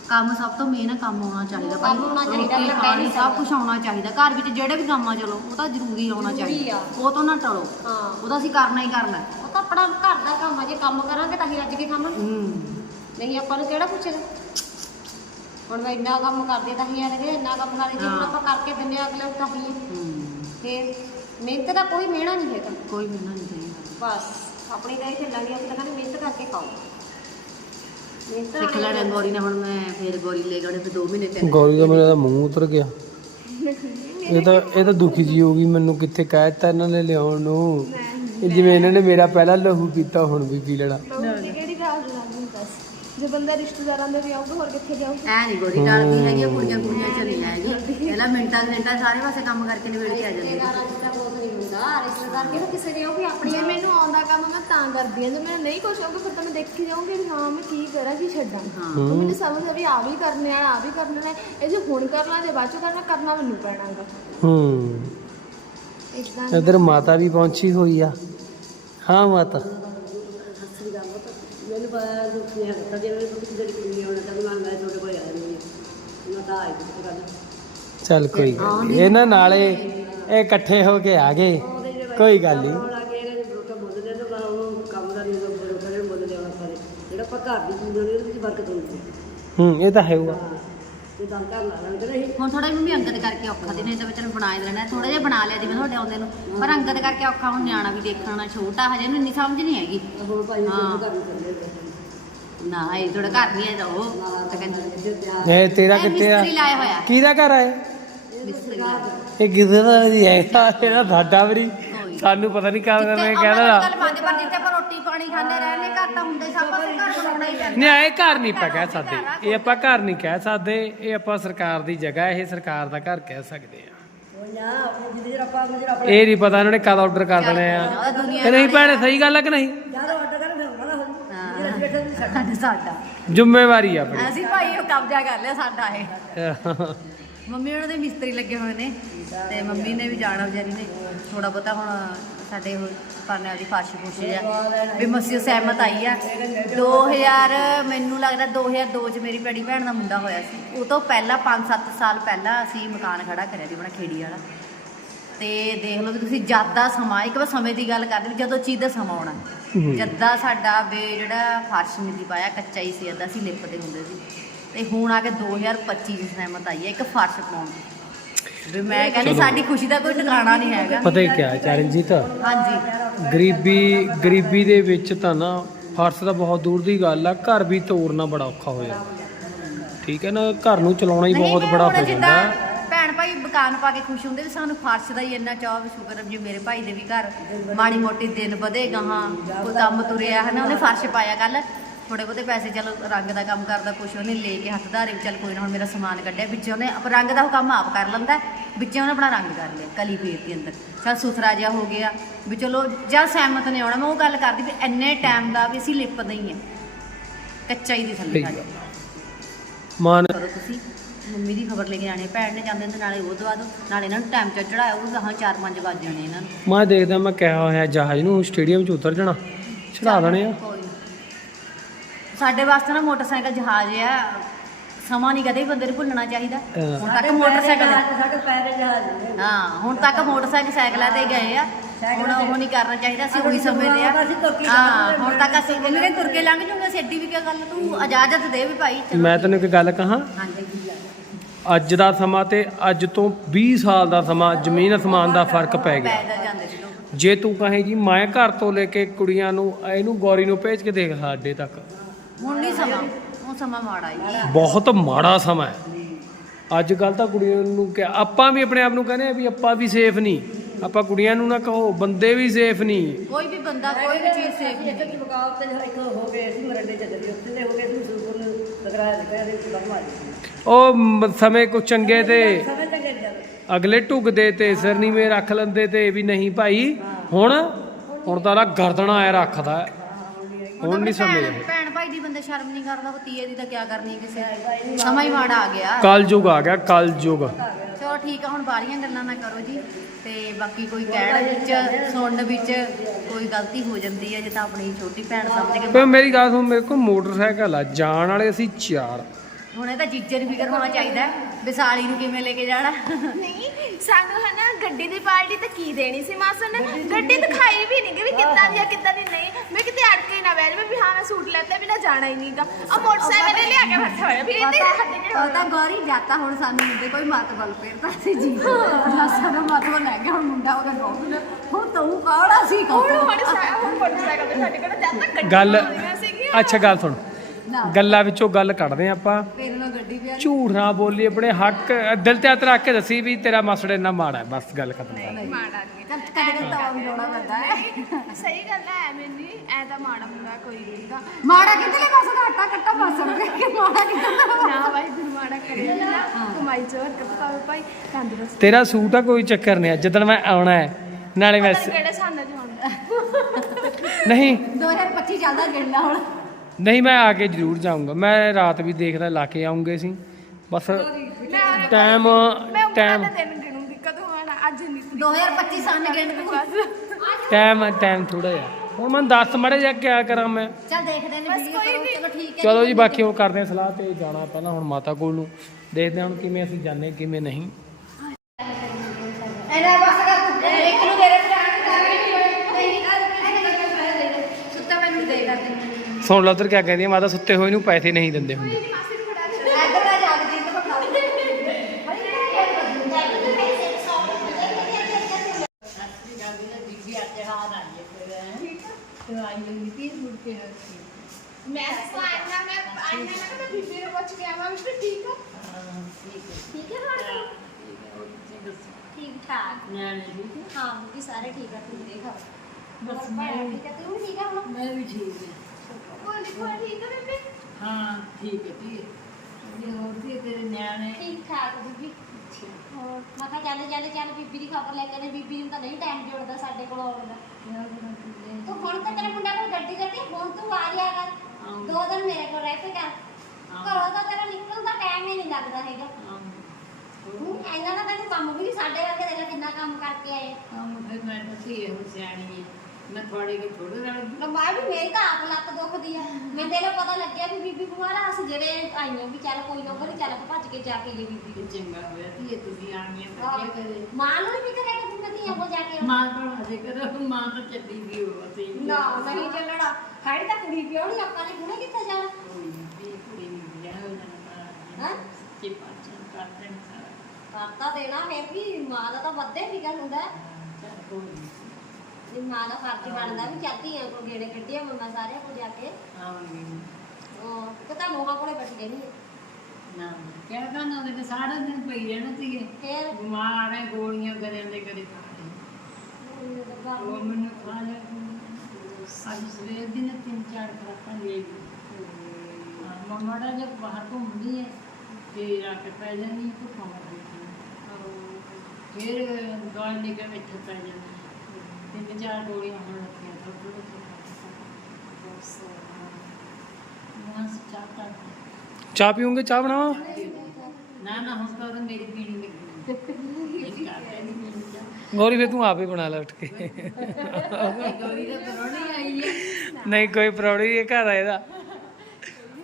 ਕੰਮ ਸਭ ਤੋਂ ਮੇਨ ਕੰਮ ਆਉਣਾ ਚਾਹੀਦਾ। ਭਾਈ ਕੰਮ ਆਉਣਾ ਚਾਹੀਦਾ, ਰੋਟੀ ਮੈਂ ਕਹਿ ਪਾਣੀ ਨਹੀਂ ਸਭ ਕੁਝ ਆਉਣਾ ਚਾਹੀਦਾ। ਘਰ ਵਿੱਚ ਜਿਹੜੇ ਵੀ ਕੰਮ ਆ ਚਲੋ ਉਹ ਤਾਂ ਜ਼ਰੂਰੀ ਆਉਣਾ ਜ਼ਰੂਰੀ ਚਾਹੀਦਾ। ਆ। ਉਹ ਤੋਂ ਨਾ ਟਲੋ। ਹਾਂ। ਉਹ ਤਾਂ ਅਸੀਂ ਕਰਨਾ ਹੀ ਕਰਨਾ ਹੈ। ਉਹ ਤਾਂ ਆਪਣਾ ਘਰ ਦਾ ਕੰਮ ਆ ਜੇ ਕੰਮ ਕਰਾਂਗੇ ਤਾਂ ਹੀ ਰੱਜ ਕੇ ਖਾਵਾਂਗੇ ਹੂੰ। ਨਹੀਂ ਆਪਾਂ ਨੂੰ ਕਿਹੜਾ ਪੁੱਛੇਗਾ ਹੁਣ ਮੈਂ ਇੰਨਾ ਕੰਮ ਕਰਦੀ ਤਾਂ ਹੀ ਆਣਗੇ ਇੰਨਾ ਕੰਮ ਕਰਦੇ ਜੇ ਹੁਣ ਹਾਂ। ਆਪਾਂ ਕਰਕੇ ਦਿੰਦੇ ਆ ਅਗਲੇ ਨੂੰ ਤਾਂ ਹੀ। ਹੂੰ। ਤੇ ਮਿਹਨਤ ਦਾ ਕੋਈ ਮਿਹਣਾ ਨਹੀਂ ਹੈਗਾ। ਕੋਈ ਨਾ ਨਹੀਂ ਚਾਹੀਦਾ ਬਸ ਆਪਣੀ ਤਾਂ ਇਹ ਚੱਲਾਂਗੇ ਆਪਾਂ ਤਾਂ ਕਹਿੰਦੇ ਮਿਹਨਤ ਕਰਕੇ ਖਾਓ। ਮਿਹਨਤ ਸਿੱਖ ਨਾਲ ਲੈਣਾ ਗੌਰੀ ਨੇ ਹੁਣ ਮੈਂ ਫੇਰ ਗੌਰੀ ਲੈ ਗੜੇ ਫਿਰ 2 ਮਹੀਨੇ ਤਿੰਨ ਗੌਰੀ ਦਾ ਮੇਰਾ ਤਾਂ ਮੂੰਹ ਉਤਰ ਗਿਆ। ਇਹ ਤਾਂ ਇਹ ਤਾਂ ਦੁਖੀ ਜੀ ਹੋ ਗਈ ਮੈਨੂੰ ਕਿੱਥੇ ਕਹਿ ਦਿੱਤਾ ਇਹਨਾਂ ਨੇ ਲਿਆਉਣ ਨੂੰ। ਇਹ ਜਿਵੇਂ ਇਹਨਾਂ ਨੇ ਮੇਰਾ ਪਹਿਲਾਂ ਲਹੂ ਪੀਤਾ ਹੁਣ ਵੀ ਪੀ ਲੈਣਾ। ਜੇ ਬੰਦਾ ਰਿਸ਼ਤੇਦਾਰਾਂ ਦੇ ਵੀ ਆਊਗਾ ਹੋਰ ਕਿੱਥੇ ਜਾਊਗਾ? ਐ ਨਹੀਂ ਗੋਰੀ ਡਾਲਦੀ ਹੈਗੀ ਉਹ ਕੁੜੀਆਂ ਕੁੜੀਆਂ ਚਲੀ ਜਾਏਗੀ। ਪਹਿਲਾਂ ਮਿੰਟਾਂ ਮਿੰਟਾਂ ਸਾਰੇ ਪਾਸੇ ਕੰਮ ਕਰਕੇ ਨਿਬੜ ਕੇ ਆ ਜਾਂਦੀ ਰਿਸ਼ਤੇਦਾਰਾਂ 'ਚ ਤਾਂ ਬਹੁਤ ਨਹੀਂ ਹੁੰਦਾ। ਰਿਸ਼ਤੇਦਾਰ ਕਿਹੜਾ ਕਿਸੇ ਦੇ ਉਹ ਵੀ ਆਪਣੀ ਜੇ ਮੈਨੂੰ ਆਉਂਦਾ ਕੰਮ ਮੈਂ ਤਾਂ ਕਰਦੀ ਹਾਂ ਜੇ ਮੈਨੂੰ ਨਹੀਂ ਕੁਛ ਆਊਗਾ ਫਿਰ ਤਾਂ ਮੈਂ ਦੇਖੀ ਜਾਊਂਗੀ ਵੀ ਹਾਂ ਮੈਂ ਕੀ ਕਰਾਂ ਕੀ ਛੱਡਾਂ। ਹਾਂ। ਉਹ ਮੈਨੂੰ ਸਮਝ ਆ ਵੀ ਆ ਵੀ ਕਰਨੇ ਆ ਆ ਵੀ ਕਰਨੇ ਨੇ ਇਹ ਜੇ ਹੁਣ ਕਰਨਾ ਜੇ ਬਾਅਦ ਚੋਂ ਕਰਨਾ ਕਰਨਾ ਮੈਨੂੰ ਪੈਣਾਗਾ। ਹੂੰ। ਇਦਾਂ ਇਧਰ ਮਾਤਾ ਵੀ ਪਹੁੰਚੀ ਹੋਈ ਆ। ਹਾਂ ਮਾਤਾ। ਮੈਨੂੰ ਪਤਾ ਦੁੱਖ ਨਹੀਂ ਹੈਗਾ ਕਦੇ ਮੇਰੇ ਪੁੱਤ ਜਿਹੜੀ ਕੁੜੀ ਆਉਣਾ ਤਾਂ ਮੈਂ ਮੈਂ ਤੁਹਾਡੇ ਕੋਲ ਆ ਜਾਂਦੀ ਹਾਂ ਮੈਂ ਤਾਂ ਆਈ ਕਿਤੇ ਗੱਲ। ਚੱਲ ਕੋਈ ਗੱਲ ਨੀ। ਇਹਨਾਂ ਨਾਲੇ ਇਹ ਇਕੱਠੇ ਹੋ ਕੇ ਆ ਗਏ। ਕੋਈ ਗੱਲ ਨਹੀਂ ਆਉਣ ਲੱਗੇ ਇਹਨੇ ਬਰੋਟਾ ਬੋਲਦੇ ਤੇ ਮੈਂ ਉਹ ਕੰਮ ਦਾ ਨਹੀਂ ਬਰੋਟਾ ਜਿਹੜੇ ਬੋਲਦੇ ਆਉਣਾ ਸਾਰੇ। ਜਿਹੜਾ ਆਪਾਂ ਘਰ ਦੀ ਚੀਜ਼ ਹੋਣੀ ਉਹਦੇ ਵਿੱਚ ਬਰਕਤ ਹੁੰਦੀ ਹੈ ਹੂੰ ਇਹ ਤਾਂ ਹੈ ਉਹ ਘਰ ਲਾ ਲੈਣ ਹੁਣ ਥੋੜਾ ਜਿਹਾ ਮੰਮੀ ਅੰਗਦ ਕਰਕੇ ਔਖਾ ਦੀ ਨਹੀਂ ਤਾਂ ਨੂੰ ਬਣਾ ਹੀ ਦੇਣਾ। ਥੋੜਾ ਜਿਹਾ ਬਣਾ ਲਿਆ ਜਿਵੇਂ ਤੁਹਾਡੇ ਆਉਂਦੇ ਨੂੰ। ਪਰ ਅੰਗਦ ਕਰਕੇ ਔਖਾ ਹੁਣ ਨਿਆਣਾ ਵੀ ਦੇਖਣਾ ਛੋਟਾ ਹਜੇ ਇਹਨੂੰ ਇੰਨੀ ਸਮਝ ਨਹੀਂ ਹੈਗੀ। ਹੁਣ ਭਾਈ ਹਾਂ। ਘਰ ਨੂੰ ਚੱਲੇ ਨਾ। ਇਹ ਥੋੜਾ ਘਰ ਨਹੀਂ ਹੈ ਉਹ। ਤਾਂ ਕਹਿੰਦੇ ਜੇ ਪਿਆਰ ਇਹ ਤੇਰਾ ਇਹ ਕਿੱਥੇ ਆ? ਮਿਸਤਰੀ ਲਾਇਆ ਹੋਇਆ ਕਿਹਦਾ ਘਰ ਹੈ ਮਿਸਤਰੀ ਲਾਇਆ ਇਹ ਕਿਸੇ ਦਾ ਨਹੀਂ ਹੈ ਇਹਦਾ ਸਾਡਾ ਵੀ ਨਹੀਂ। ਸਾਨੂੰ ਪਤਾ ਨਹੀਂ ਕਦ ਕਰਨੇ ਕਹਿੰਦਾ ਗੱਲ ਮੰਨਦੇ ਪਰ ਜਿੱਥੇ ਆਪਾਂ ਰੋਟੀ ਪਾਣੀ ਖਾਂਦੇ ਰਹਿੰਦੇ ਘਰ ਤਾਂ ਹੁੰਦੇ ਸਭ ਪਾਸੇ ਘਰ ਬਣਾਉਣਾ ਹੀ ਪੈਂਦਾ ਨਹੀਂ ਇਹ ਘਰ ਨਹੀਂ ਆਪਾਂ ਕਹਿ ਸਕਦੇ। ਇਹ ਆਪਾਂ ਘਰ ਨਹੀਂ ਕਹਿ ਸਕਦੇ। ਇਹ ਆਪਾਂ ਸਰਕਾਰ ਦੀ ਜਗ੍ਹਾ ਇਹ ਸਰਕਾਰ ਦਾ ਘਰ ਕਹਿ ਸਕਦੇ ਆ। ਇਹ ਨਹੀਂ ਪਤਾ ਇਹਨਾਂ ਨੇ ਕਦ ਆਰਡਰ ਕਰ ਦੇਣੇ ਆ। ਕਿ ਨਹੀਂ ਭੈਣੇ ਸਹੀ ਗੱਲ ਹੈ ਕਿ ਨਹੀਂ? ਸਾਡਾ। ਜ਼ਿੰਮੇਵਾਰੀ ਆ ਆਪਣੀ। ਅਸੀਂ ਭਾਈ ਉਹ ਕਬਜ਼ਾ ਕਰ ਲਿਆ ਸਾਡਾ ਇਹ। ਮੰਮੀ ਉਹਨਾਂ ਦੇ ਮਿਸਤਰੀ ਲੱਗੇ ਹੋਏ ਨੇ ਤੇ ਮੰਮੀ ਨੇ ਵੀ ਜਾਣਾ ਵਿਚਾਰੀ ਨੇ। ਥੋੜਾ ਬਹੁਤਾ ਹੁਣ ਸਾਡੇ ਪਾਣੇ ਦੀ ਫਾਸ਼ੀ ਫੂਸ਼ੀ ਆ। ਵੀ ਮਸੀ ਸਹਿਮਤ ਆਈ ਆ। 2000 ਮੈਨੂੰ ਲੱਗਦਾ 2002 ਚ ਮੇਰੀ ਬੜੀ ਭੈਣ ਦਾ ਮੁੰਡਾ ਹੋਇਆ ਸੀ। ਉਹ ਤੋਂ ਪਹਿਲਾਂ 5-7 ਸਾਲ ਪਹਿਲਾਂ ਅਸੀਂ ਮਕਾਨ ਖੜਾ ਕਰਿਆ ਸੀ ਬਣਾ ਖੇੜੀ ਵਾਲਾ। ਤੇ ਦੇਖ ਲਓ ਵੀ ਤੁਸੀਂ ਜਦ ਦਾ ਸਮਾਂ ਇੱਕ ਵਾਰ ਸਮੇਂ ਦੀ ਗੱਲ ਕਰਦੇ ਜਦੋਂ ਚੀਜ਼ ਦਾ ਸਮਾਂ ਆਉਣਾ। ਜੱਦਾ ਸਾਡਾ ਵੇ ਜਿਹੜਾ ਫਰਸ਼ ਮਿੱਟੀ ਪਾਇਆ ਕੱਚਾ ਹੀ ਸੀ ਅੱਧਾ ਸੀ ਲਿਪਦੇ ਹੁੰਦੇ ਸੀ। ਤੇ ਹੁਣ ਆ ਕੇ 2025 ਦੀ ਸਹਿਮਤ ਆਈ ਹੈ ਇੱਕ ਫਰਸ਼ ਪਾਉਣ ਦੀ। ਵੀ ਮੈਂ ਕਹਿੰਦੀ ਸਾਡੀ ਖੁਸ਼ੀ ਦਾ ਕੋਈ ਟਿਕਾਣਾ ਨਹੀਂ ਹੈਗਾ। ਪਤਾ ਹੀ ਕਿਆ ਚਰਨਜੀਤ। ਹਾਂਜੀ। ਗਰੀਬੀ ਗਰੀਬੀ ਦੇ ਵਿੱਚ ਤਾਂ ਨਾ ਫਰਸ ਤਾਂ ਬਹੁਤ ਦੂਰ ਦੀ ਗੱਲ ਆ ਘਰ ਵੀ ਤੋੜਨਾ ਬੜਾ ਔਖਾ ਹੋ ਜਾਂਦਾ ਠੀਕ ਹੈ ਨਾ ਘਰ ਨੂੰ ਚਲਾਉਣਾ ਹੀ ਬਹੁਤ ਬੜਾ ਹੋ ਜਿੱਦਾਂ। ਭੈਣ ਭਾਈ ਮਕਾਨ ਪਾ ਕੇ ਖੁਸ਼ ਹੁੰਦੇ ਵੀ ਸਾਨੂੰ ਫਰਸ਼ ਦਾ ਹੀ ਇੰਨਾ ਚਾਹ ਵੀ ਸ਼ੁਕਰ ਹੈ ਜੀ ਮੇਰੇ ਭਾਈ ਦੇ ਵੀ ਘਰ ਮਾੜੀ ਮੋਟੀ ਦਿਨ ਵਧੇ ਗਾਹਾਂ ਕੋਈ ਕੰਮ ਤੁਰਿਆ ਹਨਾ ਉਹਨੇ ਫਰਸ਼ ਪਾਇਆ ਕੱਲ ਥੋੜੇ ਬਹੁਤੇ ਪੈਸੇ ਚਲੋ ਰੰਗ ਦਾ ਕੰਮ ਕਰਦਾ ਕੁਛ ਉਹਨੇ ਲੈ ਕੇ ਹੱਥ ਧਾਰੇ ਵੀ ਚੱਲ ਕੋਈ ਨਾ ਹੁਣ ਮੇਰਾ ਸਮਾਨ ਕੱਢਿਆ ਵਿੱਚ ਉਹਨੇ ਆਪ- ਰੰਗ ਦਾ ਉਹ ਕੰਮ ਆਪ ਕਰ ਲੈਂਦਾ ਵਿੱਚ ਉਹਨੇ ਆਪਣਾ ਰੰਗ ਕਰ ਲਿਆ ਕਲੀ ਫੇਰਤੀ ਅੰਦਰ। ਚਲ ਸੁਥਰਾ ਜਿਹਾ ਹੋ ਗਿਆ ਵੀ ਚਲੋ ਜਾਂ ਸਹਿਮਤ ਨੇ ਆਉਣਾ ਮੈਂ ਉਹ ਗੱਲ ਕਰਦੀ ਵੀ ਇੰਨੇ ਟਾਈਮ ਦਾ ਵੀ ਅਸੀਂ ਲਿਪਦੇ ਹੀ ਆ ਕੱਚਾ ਹੀ ਦੀ ਥੱਲੇ ਸਹੀ ਸਾਡੇ ਮਾਨ ਕਰੋ ਤੁਸੀਂ ਮੰਮੀ ਦੀ ਖਬਰ ਲੈ ਕੇ ਜਾਣੀ ਹੈ, ਭੈਣ ਨੇ ਜਾਂਦੇ ਤੇ ਨਾਲੇ ਉਹ ਦਵਾ ਦੋ ਨਾਲੇ ਇਹਨਾਂ ਨੂੰ ਟਾਈਮ ਚ ਚੜਾਇਆ ਉਹ ਗਾਹਾਂ 4-5 ਵਜ ਜਾਣੇ ਇਹਨਾਂ ਨੂੰ। ਮੈਂ ਦੇਖਦਾ ਮੈਂ ਕਿਹਾ ਹੋਇਆ ਜਹਾਜ਼ ਨੂੰ ਸਟੇਡੀਅਮ 'ਚ ਉਤਰ ਜਾਣਾ ਚੜਾ ਦੇਣੇ ਆ। ਨੀ। ਸਾਡੇ ਵਾਸਤੇ ਨਾ ਮੋਟਰਸਾਈਕਲ ਜਹਾਜ਼ ਆ। ਸਮਾਂ ਨਹੀਂ ਕਦੇ ਵੀ ਬੰਦੇ ਨੂੰ ਭੁੱਲਣਾ ਚਾਹੀਦਾ। ਹੁਣ ਤੱਕ ਮੋਟਰਸਾਈਕਲ ਸਾਡੇ ਪੈਰੇ ਜਹਾਜ਼ ਨੇ। ਹਾਂ ਹੁਣ ਤੱਕ ਮੋਟਰਸਾਈਕਲ ਸਾਈਕਲਾਂ ਤੇ ਗਏ ਆ। ਹੁਣ ਉਹ ਨਹੀਂ ਕਰਨਾ ਚਾਹੀਦਾ ਅਸੀਂ ਉਹੀ ਆ। ਅਸੀਂ ਤੁਰ ਕੇ ਹਾਂ ਹੁਣ ਤੱਕ ਅਸੀਂ ਕਹਿੰਦੇ ਤੁਰ ਕੇ ਲੰਘ ਜੂਗੇ ਸੇਡੀ ਵੀ ਕੀ ਗੱਲ ਤੂੰ ਇਜਾਜ਼ਤ ਦੇ ਵੀ ਭਾਈ ਚਲੋ ਮੈਂ ਤੈਨੂੰ ਇੱਕ ਗੱਲ ਕਹਾਂ। ਹਾਂਜੀ ਅੱਜ ਦਾ ਸਮਾਂ ਤੇ ਅੱਜ ਤੋਂ 20 ਸਾਲ ਦਾ ਸਮਾਂ ਜ਼ਮੀਨ ਅਸਮਾਨ ਦਾ ਫ਼ਰਕ ਪੈ ਗਿਆ। ਪੈਦਲ ਜਾਂਦੇ ਸੀ ਲੋਕ। ਜੇ ਤੂੰ ਕਹੇ ਜੀ ਮੈਂ ਘਰ ਤੋਂ ਲੈ ਕੇ ਕੁੜੀਆਂ ਨੂੰ ਇਹਨੂੰ ਗੌਰੀ ਨੂੰ ਭੇਜ ਕੇ ਦੇਖ ਸਾਡੇ ਤੱਕ। ਹੁਣ ਨਹੀਂ ਸਮਾਂ। ਉਹ ਸਮਾਂ ਮਾੜਾ ਹੀ ਬਹੁਤ ਮਾੜਾ ਸਮਾਂ ਹੈ। ਅੱਜ ਕੱਲ ਤਾਂ ਕੁੜੀਆਂ ਨੂੰ ਕਿ ਆਪਾਂ ਵੀ ਆਪਣੇ ਆਪ ਨੂੰ ਕਹਿੰਦੇ ਆ ਵੀ ਆਪਾਂ ਵੀ ਸੇਫ ਨਹੀਂ। ਆਪਾਂ ਕੁੜੀਆਂ ਨੂੰ ਨਾ ਕਹੋ ਬੰਦੇ ਵੀ ਸੇਫ ਨਹੀਂ। ਕੋਈ ਵੀ ਬੰਦਾ ਕੋਈ ਵੀ ਚੀਜ਼ ਸੇਫ ਨਹੀਂ। ਇੱਕ ਮੁਕਾਮ ਤੇ ਇੱਕ ਹੋ ਗਏ ਸੀ ਮਰੰਡੇ ਚ ਚੱਲੇ ਉੱਥੇ ਦੇ ਹੋ ਗਏ ਸੀ ਸੂਪਰ ਨੂੰ ਲਗਰਾਇਆ ਲਿਖਿਆ ਸੀ ਬਰਮਾ ਜੀ ਉਹ ਮ- ਸਮੇਂ ਕੁ ਚੰਗੇ ਤੇ ਸਮਝ ਲੱਗੇ ਜਦ ਅਗਲੇ ਢੁਕਦੇ ਤੇ ਸਿਰ ਨੀਵੇਂ ਰੱਖ ਲੈਂਦੇ ਤੇ ਵੀ ਨਹੀਂ ਭਾਈ। ਹੁਣ ਹੁਣ ਤਾਂ ਨਾ ਗਰਦਨਾ ਐ ਰੱਖਦਾ। ਹੈ। ਹੁਣ ਨਹੀਂ ਸਮਝ ਭੈਣ- ਭੈਣ ਭਾਈ ਦੀ ਬੰਦਾ ਸ਼ਰਮ ਨਹੀਂ ਕਰਦਾ ਉਹ ਤੀਏ ਦੀ ਤਾਂ ਕੀ ਕਰਨੀ ਕਿਸੇ ਸਮਾਂ ਹੀ ਮਾੜਾ ਆ ਗਿਆ। ਕਲ ਯੁਗ ਆ ਗਿਆ ਕਲ ਯੁਗ ਚਲੋ ਠੀਕ ਆ ਹੁਣ ਬਾਹਲੀਆਂ ਗੱਲਾਂ ਨਾ ਕਰੋ ਜੀ। ਤੇ ਬਾਕੀ ਕੋਈ ਕਹਿਣ ਵਿੱਚ ਸੁਣਨ ਵਿੱਚ ਕੋਈ ਗਲਤੀ ਹੋ ਜਾਂਦੀ ਹੈ ਜੇ ਤਾਂ ਆਪਣੀ ਛੋਟੀ ਭੈਣ ਸਮਝ ਪਰ ਕੇ ਮੇਰੀ ਗੱਲ ਸੁਣ ਮੇਰੇ ਕੋਲ ਮੋਟਰਸਾਈਕਲ ਆ ਜਾਣ ਵਾਲੇ ਅਸੀਂ ਚਾਰ। ਹੁਣ ਇਹ ਤਾਂ ਜੀਜੇ ਨੂੰ ਫਿਕਰ ਹੋਣਾ ਚਾਹੀਦਾ। ਹੈ, ਵਿਸਾਲੀ ਨੂੰ ਕਿਵੇਂ ਲੈ ਕੇ ਜਾਣਾ? ਨਹੀਂ ਸਾਨੂੰ ਹਨਾ ਗੱਡੀ ਦੀ ਪਾਰਟੀ ਤਾਂ ਕੀ ਦੇਣੀ ਸੀ? ਮਾਸਾ ਨੇ ਗੱਡੀ ਦਿਖਾਈ ਵੀ ਨਹੀਂ ਕਿ ਵੀ ਕਿੱਦਾਂ ਦੀ ਆ ਕਿੱਦਾਂ ਦੀ ਨਹੀਂ। ਮੈਂ ਕਿਤੇ ਅੜ ਕੇ ਨਾ ਬੈਠ ਜਾਵਾਂ ਵੀ ਹਾਂ ਮੈਂ ਸੂਟ ਲੈਤਾ ਵੀ ਨਾ ਜਾਣਾ ਹੀ ਨਹੀਂਗਾ। ਆ ਮੋਟਰਸਾਈਕਲ ਲਿਆ ਕੇ ਰੱਖਿਆ ਹੋਇਆ ਵੀ ਇਹਦੇ ਹੱਥ ਉਹ ਤਾਂ ਗੌਰੀ ਜਾਤਾ ਹੁਣ ਸਾਨੂੰ ਮੁੰਡੇ ਕੋਈ ਮਤ ਬਲ ਫੇਰਦਾ ਸੀ ਜੀ ਸਾਡਾ ਮਤ ਬਲ ਲੈ ਗਿਆ ਹੁਣ ਮੁੰਡਾ ਉਹਦਾ ਬਹੁਤ ਹੁਣ ਤੂੰ ਕੌੜਾ ਸੀ ਕੌੜਾ ਹੁਣ ਸਾ- ਹੁਣ ਮੋਟਰਸਾਈਕਲ ਤੇ ਸਾਡੇ ਕੋਲ ਜਦ ਤੱਕ ਗੱਡੀ ਗੱਲ ਹੋਈਆਂ ਸੀਗੀਆਂ। ਅੱਛਾ ਗੱਲ ਸੁਣ। ਗੱਲਾਂ ਵਿੱਚੋਂ ਗੱਲ ਕੱਢਦੇ ਹਾਂ ਆਪਾਂ। ਫਿਰ ਪਿਆ ਝੂਠ ਨਾ ਬੋਲੀ ਆਪਣੇ ਹੱਕ ਦਿਲ ਤੇ ਹੱਥ ਰੱਖ ਕੇ ਦੱਸੀ ਵੀ ਤੇਰਾ ਮਸੜ ਇੰਨਾ ਮਾੜਾ ਹੈ। ਬਸ ਗੱਲ ਖਤਮ ਕਰ। ਮਾੜਾ ਨਹੀਂ ਕਦੇ ਕਦੇ ਤਵਾ ਵੀ ਲਾਉਣਾ ਪੈਂਦਾ ਹੈ ਸਹੀ ਗੱਲ ਹੈ ਐਵੇਂ ਨਹੀਂ ਐ ਤਾਂ ਮਾੜਾ ਮੁੰਡਾ ਕੋਈ ਦਾ ਆਟਾ ਕੱਟਾ ਪਾਸਣ ਦੇ ਕਿ ਮਾੜਾ ਕਿੱਧਰ ਨਾ ਭਾਈ ਗੁਰੂ ਮਾੜਾ ਕਰਿਆ ਨੀ। ਨਾ ਕਮਾਈ ਚੋਰ ਕਪਤਾ ਭਾਈ? ਤੰਦਰੁਸਤ। ਤੇਰਾ ਸੂਟ ਆ ਕੋਈ ਚੱਕਰ ਨਹੀਂ ਜਦੋਂ ਮੈਂ ਆਉਣਾ ਹੈ ਨਾਲੇ ਮੈਂ ਪਤਾ ਨੀ ਕਿਹੜੇ ਸਾਨਾਂ ਚ ਹੁੰਦਾ ਨਹੀਂ। 2025 ਚੱਲਦਾ ਗਿਣਦਾ ਹੁਣ। ਨਹੀਂ ਮੈਂ ਆ ਕੇ ਜ਼ਰੂਰ ਜਾਊਂਗਾ। ਮੈਂ ਰਾਤ ਵੀ ਦੇਖਦਾ ਲਾ ਕੇ ਆਉਂਗੇ ਸੀ ਬਸ ਟਾਈਮ ਮੈਂ ਟਾਈਮ ਉਹਨਾਂ ਦਾ ਦਿਨ ਗਿਣੂੰਗੀ ਕਦੋਂ ਆਣਾ ਅੱਜ ਨਹੀਂ 2025 ਸੰਨ ਗਿਣ ਤੂੰ ਟਾਈਮ ਟਾਈਮ ਥੋੜਾ ਜਿਹਾ। ਹੁਣ ਮੈਂ ਦੱਸ ਮੜੇ ਜਾ ਕਿਆ ਕਰਾਂ ਮੈਂ। ਚੱਲ ਦੇਖਦੇ ਨੇ ਵੀਡੀਓ ਕਰੋ ਚਲੋ ਠੀਕ ਹੈ ਚਲੋ ਜੀ ਬਾਕੀ ਉਹ ਕਰਦੇ ਆ ਸਲਾਹ ਤੇ ਜਾਣਾ ਪਹਿਲਾਂ ਹੁਣ ਮਾਤਾ ਕੋਲ ਨੂੰ। ਦੇਖਦੇ ਹਾਂ ਹੁਣ ਕਿਵੇਂ ਅਸੀਂ ਜਾਣੇ ਕਿਵੇਂ ਨਹੀਂ। ਇਹਨਾਂ ਬਸ ਕਰ ਇੱਕ ਨੂੰ ਮੇਰੇ ਤੇ ਸੁੱਤਾ ਮੈਨੂੰ ਦੇ ਕਰ ਸੁਣ ਲਓ ਉਧਰ ਕਿਆ ਕਹਿੰਦੀ ਆ, ਮਾਤਾ ਸੁੱਤੇ ਹੋਏ ਨੂੰ ਪੈਸੇ ਨਹੀਂ ਦਿੰਦੇ ਹੁੰਦੇ। ਇੱਧਰ ਆ ਜਾ ਮੈਂ ਤਾਂ ਆਇਆ ਮੈਂ ਬੀਬੀ ਨੂੰ ਪੁੱਛ ਕੇ ਆਵਾਂ ਵੀ ਠੀਕ ਆ। ਠੀਕ ਹੈ ਤੁਹਾਡੇ ਠੀਕ ਠਾਕ ਹਾਂ ਵੀ ਸਾਰੇ ਠੀਕ ਆ ਤੂੰ ਦੇਖ ਬਸ ਮੈਂ ਠੀਕ ਆ ਤੂੰ ਵੀ ਠੀਕ ਆ ਹੁਣ ਮੈਂ ਵੀ ਠੀਕ ਹਾਂ ਠੀਕ ਆ ਬੀਬੀ? ਹਾਂ ਠੀਕ ਹੈ ਹੈ ਇਹ ਹੋਰ ਵੀ ਤੇਰੇ ਨਿਆਣੇ? ਠੀਕ ਠਾਕ ਬੀਬੀ। ਹੋਰ ਮੈਂ ਕਿਹਾ ਚੱਲ ਚੱਲ ਚੱਲ ਬੀਬੀ ਦੀ ਖਬਰ ਲੈ ਕੇ ਆਉਂਦੇ। ਬੀਬੀ ਨੂੰ ਤਾਂ ਨਹੀਂ ਟਾਈਮ ਜੁੜਦਾ ਸਾਡੇ ਕੋਲ ਆਉਣ ਦਾ। ਤੂੰ ਹੁਣ ਤਾਂ ਤੇਰੇ ਮੁੰਡਾ ਕੋਲ ਗੱਡੀ ਗੱਡੀ ਹੁਣ ਤੂੰ ਆ ਜਾ ਕਰ। ਦੋ ਦਿਨ ਮੇਰੇ ਕੋਲ ਰਹਿ ਕੇ ਕਰ। ਘਰੋਂ ਤਾਂ ਤੇਰਾ ਨਿਕਲਣ ਦਾ ਟਾਈਮ ਹੀ ਨਹੀਂ ਲੱਗਦਾ ਹੈਗਾ। ਹੂੰ, ਇੰਨਾ ਤਾਂ ਕੰਮ ਵੀ ਸਾਡੇ ਵਰਗੇ ਲੈ ਕਿੰਨਾ ਕੰਮ ਕਰਕੇ ਆਏ। ਕੰਮ ਫਿਰ ਮੈਂ ਤਾਂ ਧੀਏ ਹੁਣ ਸਿਆਣੀ ਹੈ ਮੈਂ ਤੁਹਾਡੇ ਕੇ ਥੋੜੇ ਨਾਲ ਲੰਬਾਈ ਵੀ ਮੇਰੀ ਤਾਂ ਆਪ ਲੱਤ ਦੁਖਦੀ ਆ। ਮੈਂ ਤੇਰੇ ਪਤਾ ਲੱਗਿਆ ਵੀ ਬੀਬੀ ਬਿਮਾਰ ਆ ਅਸੀਂ ਜਿਹੜੇ ਆਈਆਂ ਵੀ ਚੱਲ ਕੋਈ ਨਾ ਕੋਈ ਚੱਲ ਭੱਜ ਕੇ ਜਾ ਕੇ ਲੈ ਬੀਬੀ ਚੰਗਾ ਹੋਇਆ ਧੀਏ ਤੁਸੀਂ ਆ ਗਈਆਂ ਤਾਂ ਕੀ ਕਰੇ ਮਾਂ ਨੂੰ ਵੀ ਕਰਿਆ ਕਿ ਤੂੰ ਧੀਆਂ ਕੋਲ ਜਾ ਕੇ। ਮਾਂ ਕੋਲ ਹਜੇ ਕਰੋ ਮਾਂ ਤਾਂ ਚੱਲੀ ਵੀ ਹੋ ਅਸੀਂ ਨਾ ਨਹੀਂ ਚੱਲਣਾ। ਹਾੜੀ ਤਾਂ ਕੁੜੀ ਪਿਉਣੀ ਆਪਾਂ ਨੇ ਹੁਣੇ ਕਿੱਥੇ ਜਾਣਾ? ਵੀ ਕੁੜੀ ਨੂੰ ਵਿਆਹ ਹੋ ਜਾਣਾ ਹੈਂ? ਕਿ ਪਾਚਨ ਕਰਦੇ ਨੇ ਸਾਰਾ। ਕਰਤਾ ਦੇਣਾ ਫਿਰ ਵੀ ਮਾਂ ਦਾ ਤਾਂ ਵੱਧੇ ਫਿਕਰ ਹੁੰਦਾ। ਹੈ। ਚੱਲ ਕੋਈ। ਵੀ ਮਾਂ ਦਾ ਫਰਜ਼ ਬਣਦਾ ਵੀ ਚੱਲਦੀ ਆ ਕੋ ਗੇੜੇ ਕੱਢਿਆ ਮੰਮਾ ਸਾਰਿਆਂ ਕੋਲ ਜਾ ਕੇ। ਉਹ ਕਿ ਤਾਂ ਨੋਹਾਂ ਕੋਲੇ ਬੈਠੇ ਨਹੀਂ ਨਾ ਕਿਆ ਕਰਨਾ ਉਹਦੇ ਤੇ ਸਾਰਾ ਦਿਨ ਪਈ ਰਹਿਣਾ ਧੀਏ ਫਿਰ? ਬਿਮਾਰ ਹੈ ਗੋਲੀਆਂ ਕਰਿਆਂ ਦੇ ਕਦੇ ਖਾ ਲਈ ਉਹ ਮੈਨੂੰ ਖਾ ਲਿਆ ਅੱਜ ਸਵੇਰ ਦੀ ਨੇ ਤਿੰਨ ਚਾਰ ਖਰਾਕਾਂ ਲੈ ਲਈ ਹਾਂ, ਮੈਂ ਮਾੜਾ ਜਿਹਾ ਬਾਹਰ ਘੁੰਮਦੀ ਹੈ ਤੇ ਆ ਕੇ ਪੈ ਜਾਂਦੀ ਹੈ ਧੁੱਪਾਂ ਮਾਰਦੀ ਫਿਰ ਗਾਲ ਲੈ ਕੇ ਇੱਥੇ ਪੈ ਜਾਂਦੀ। ਤਿੰਨ ਚਾਰ ਗੋਲੀਆਂ ਹੁਣ ਰੱਖੀਆਂ ਥੋੜੇ ਥੋੜੇ ਮੈਂ ਚਾਹ ਕਰ ਚਾਹ ਪੀਓਗੇ? ਚਾਹ ਬਣਾਵਾ ਨਾ ਨਾ ਹੁਣ ਤਾਂ ਉਹਦਾ ਮੇਰੀ [laughs] ਪੀਣੀ ਲੱਗੀ ਕਰਕੇ ਨਹੀਂ ਪੀਣੀ ਚਾਹ ਗੌਰੀ ਫੇ ਤੂੰ ਆਪੇ ਬਣਾ ਲੈ ਉੱਠ ਕੇ। ਗੋਰੀ ਦਾ ਪਰੋਣੀ ਆਈ ਹੈ। ਨਹੀਂ ਕੋਈ ਪ੍ਰਾਹੁਣੀ ਇਹ ਘਰ ਆ ਇਹਦਾ।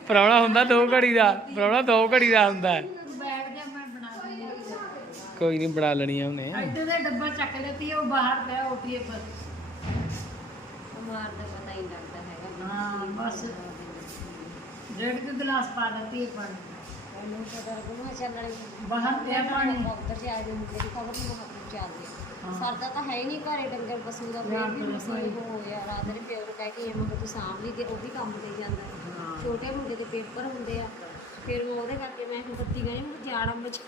ਪ੍ਰਾਹੁਣਾ ਹੁੰਦਾ ਦੋ ਘੜੀ ਦਾ ਪ੍ਰਾਹੁਣਾ ਦੋ ਘੜੀ ਦਾ ਹੁੰਦਾ ਹੈ। ਬੈਠ ਜਾ ਮੈਂ ਬਣਾ ਦਿੰਦੀ ਹਾਂ ਕੋਈ ਨਹੀਂ ਬਣਾ ਲੈਣੀ ਆ ਉਹਨੇ। ਇੱਧਰ ਦਾ ਡੱਬਾ ਚੱਕ ਲੈਤੀ ਉਹ ਬਾਹਰ ਪਿਆ ਉੱਠੀਏ ਪਰ ਮਾਰ ਦਾ ਪਤਾ ਹੀ ਨਹੀਂ ਲੱਗਦਾ ਹੈਗਾ। ਹਾਂ ਬਸ। ਡੇਢ ਕੁ ਗਲਾਸ ਪਾ ਦਿੱਤੀ ਹੈ ਪਾਣੀ ਉਹਨੂੰ ਪਤਾ ਲੱਗੂਗਾ ਚੱਲਣ ਬਾਹਰ ਪਿਆ ਪਾਣੀ। ਉੱਧਰ ਜਾ ਕੇ ਮੁੰਡੇ ਦੀ ਖਬਰ ਨੂੰ ਹੱਥ ਚੱਲਦੇ। ਸਰਦਾ ਤਾਂ ਹੈ ਹੀ ਨਹੀਂ ਘਰੇ ਡੰਗਰ ਪਸ਼ੂ ਦਾ ਕੋਈ ਵੀ ਨੂੰ ਮਸੀ ਹੋਇਆ ਰਾਤ ਦੇ ਪਿਓ ਨੂੰ ਕਹਿ ਕੇ ਇਹ ਮੰਗ ਤੂੰ ਸਾਂਭ ਲਈ ਤੇ ਉਹ ਵੀ ਕੰਮ ਤੇ ਜਾਂਦਾ। ਹਾਂ। ਛੋਟੇ ਮੁੰਡੇ ਦੇ ਪੇਪਰ ਹੁੰਦੇ ਆ। ਫਿਰ ਮੈਂ ਉਹਦੇ ਕਰਕੇ ਮੈਂ ਹੁਣ ਬੱਤੀ ਗਈ ਮੈਂ ਜਾਣਾ ਵਿੱਚ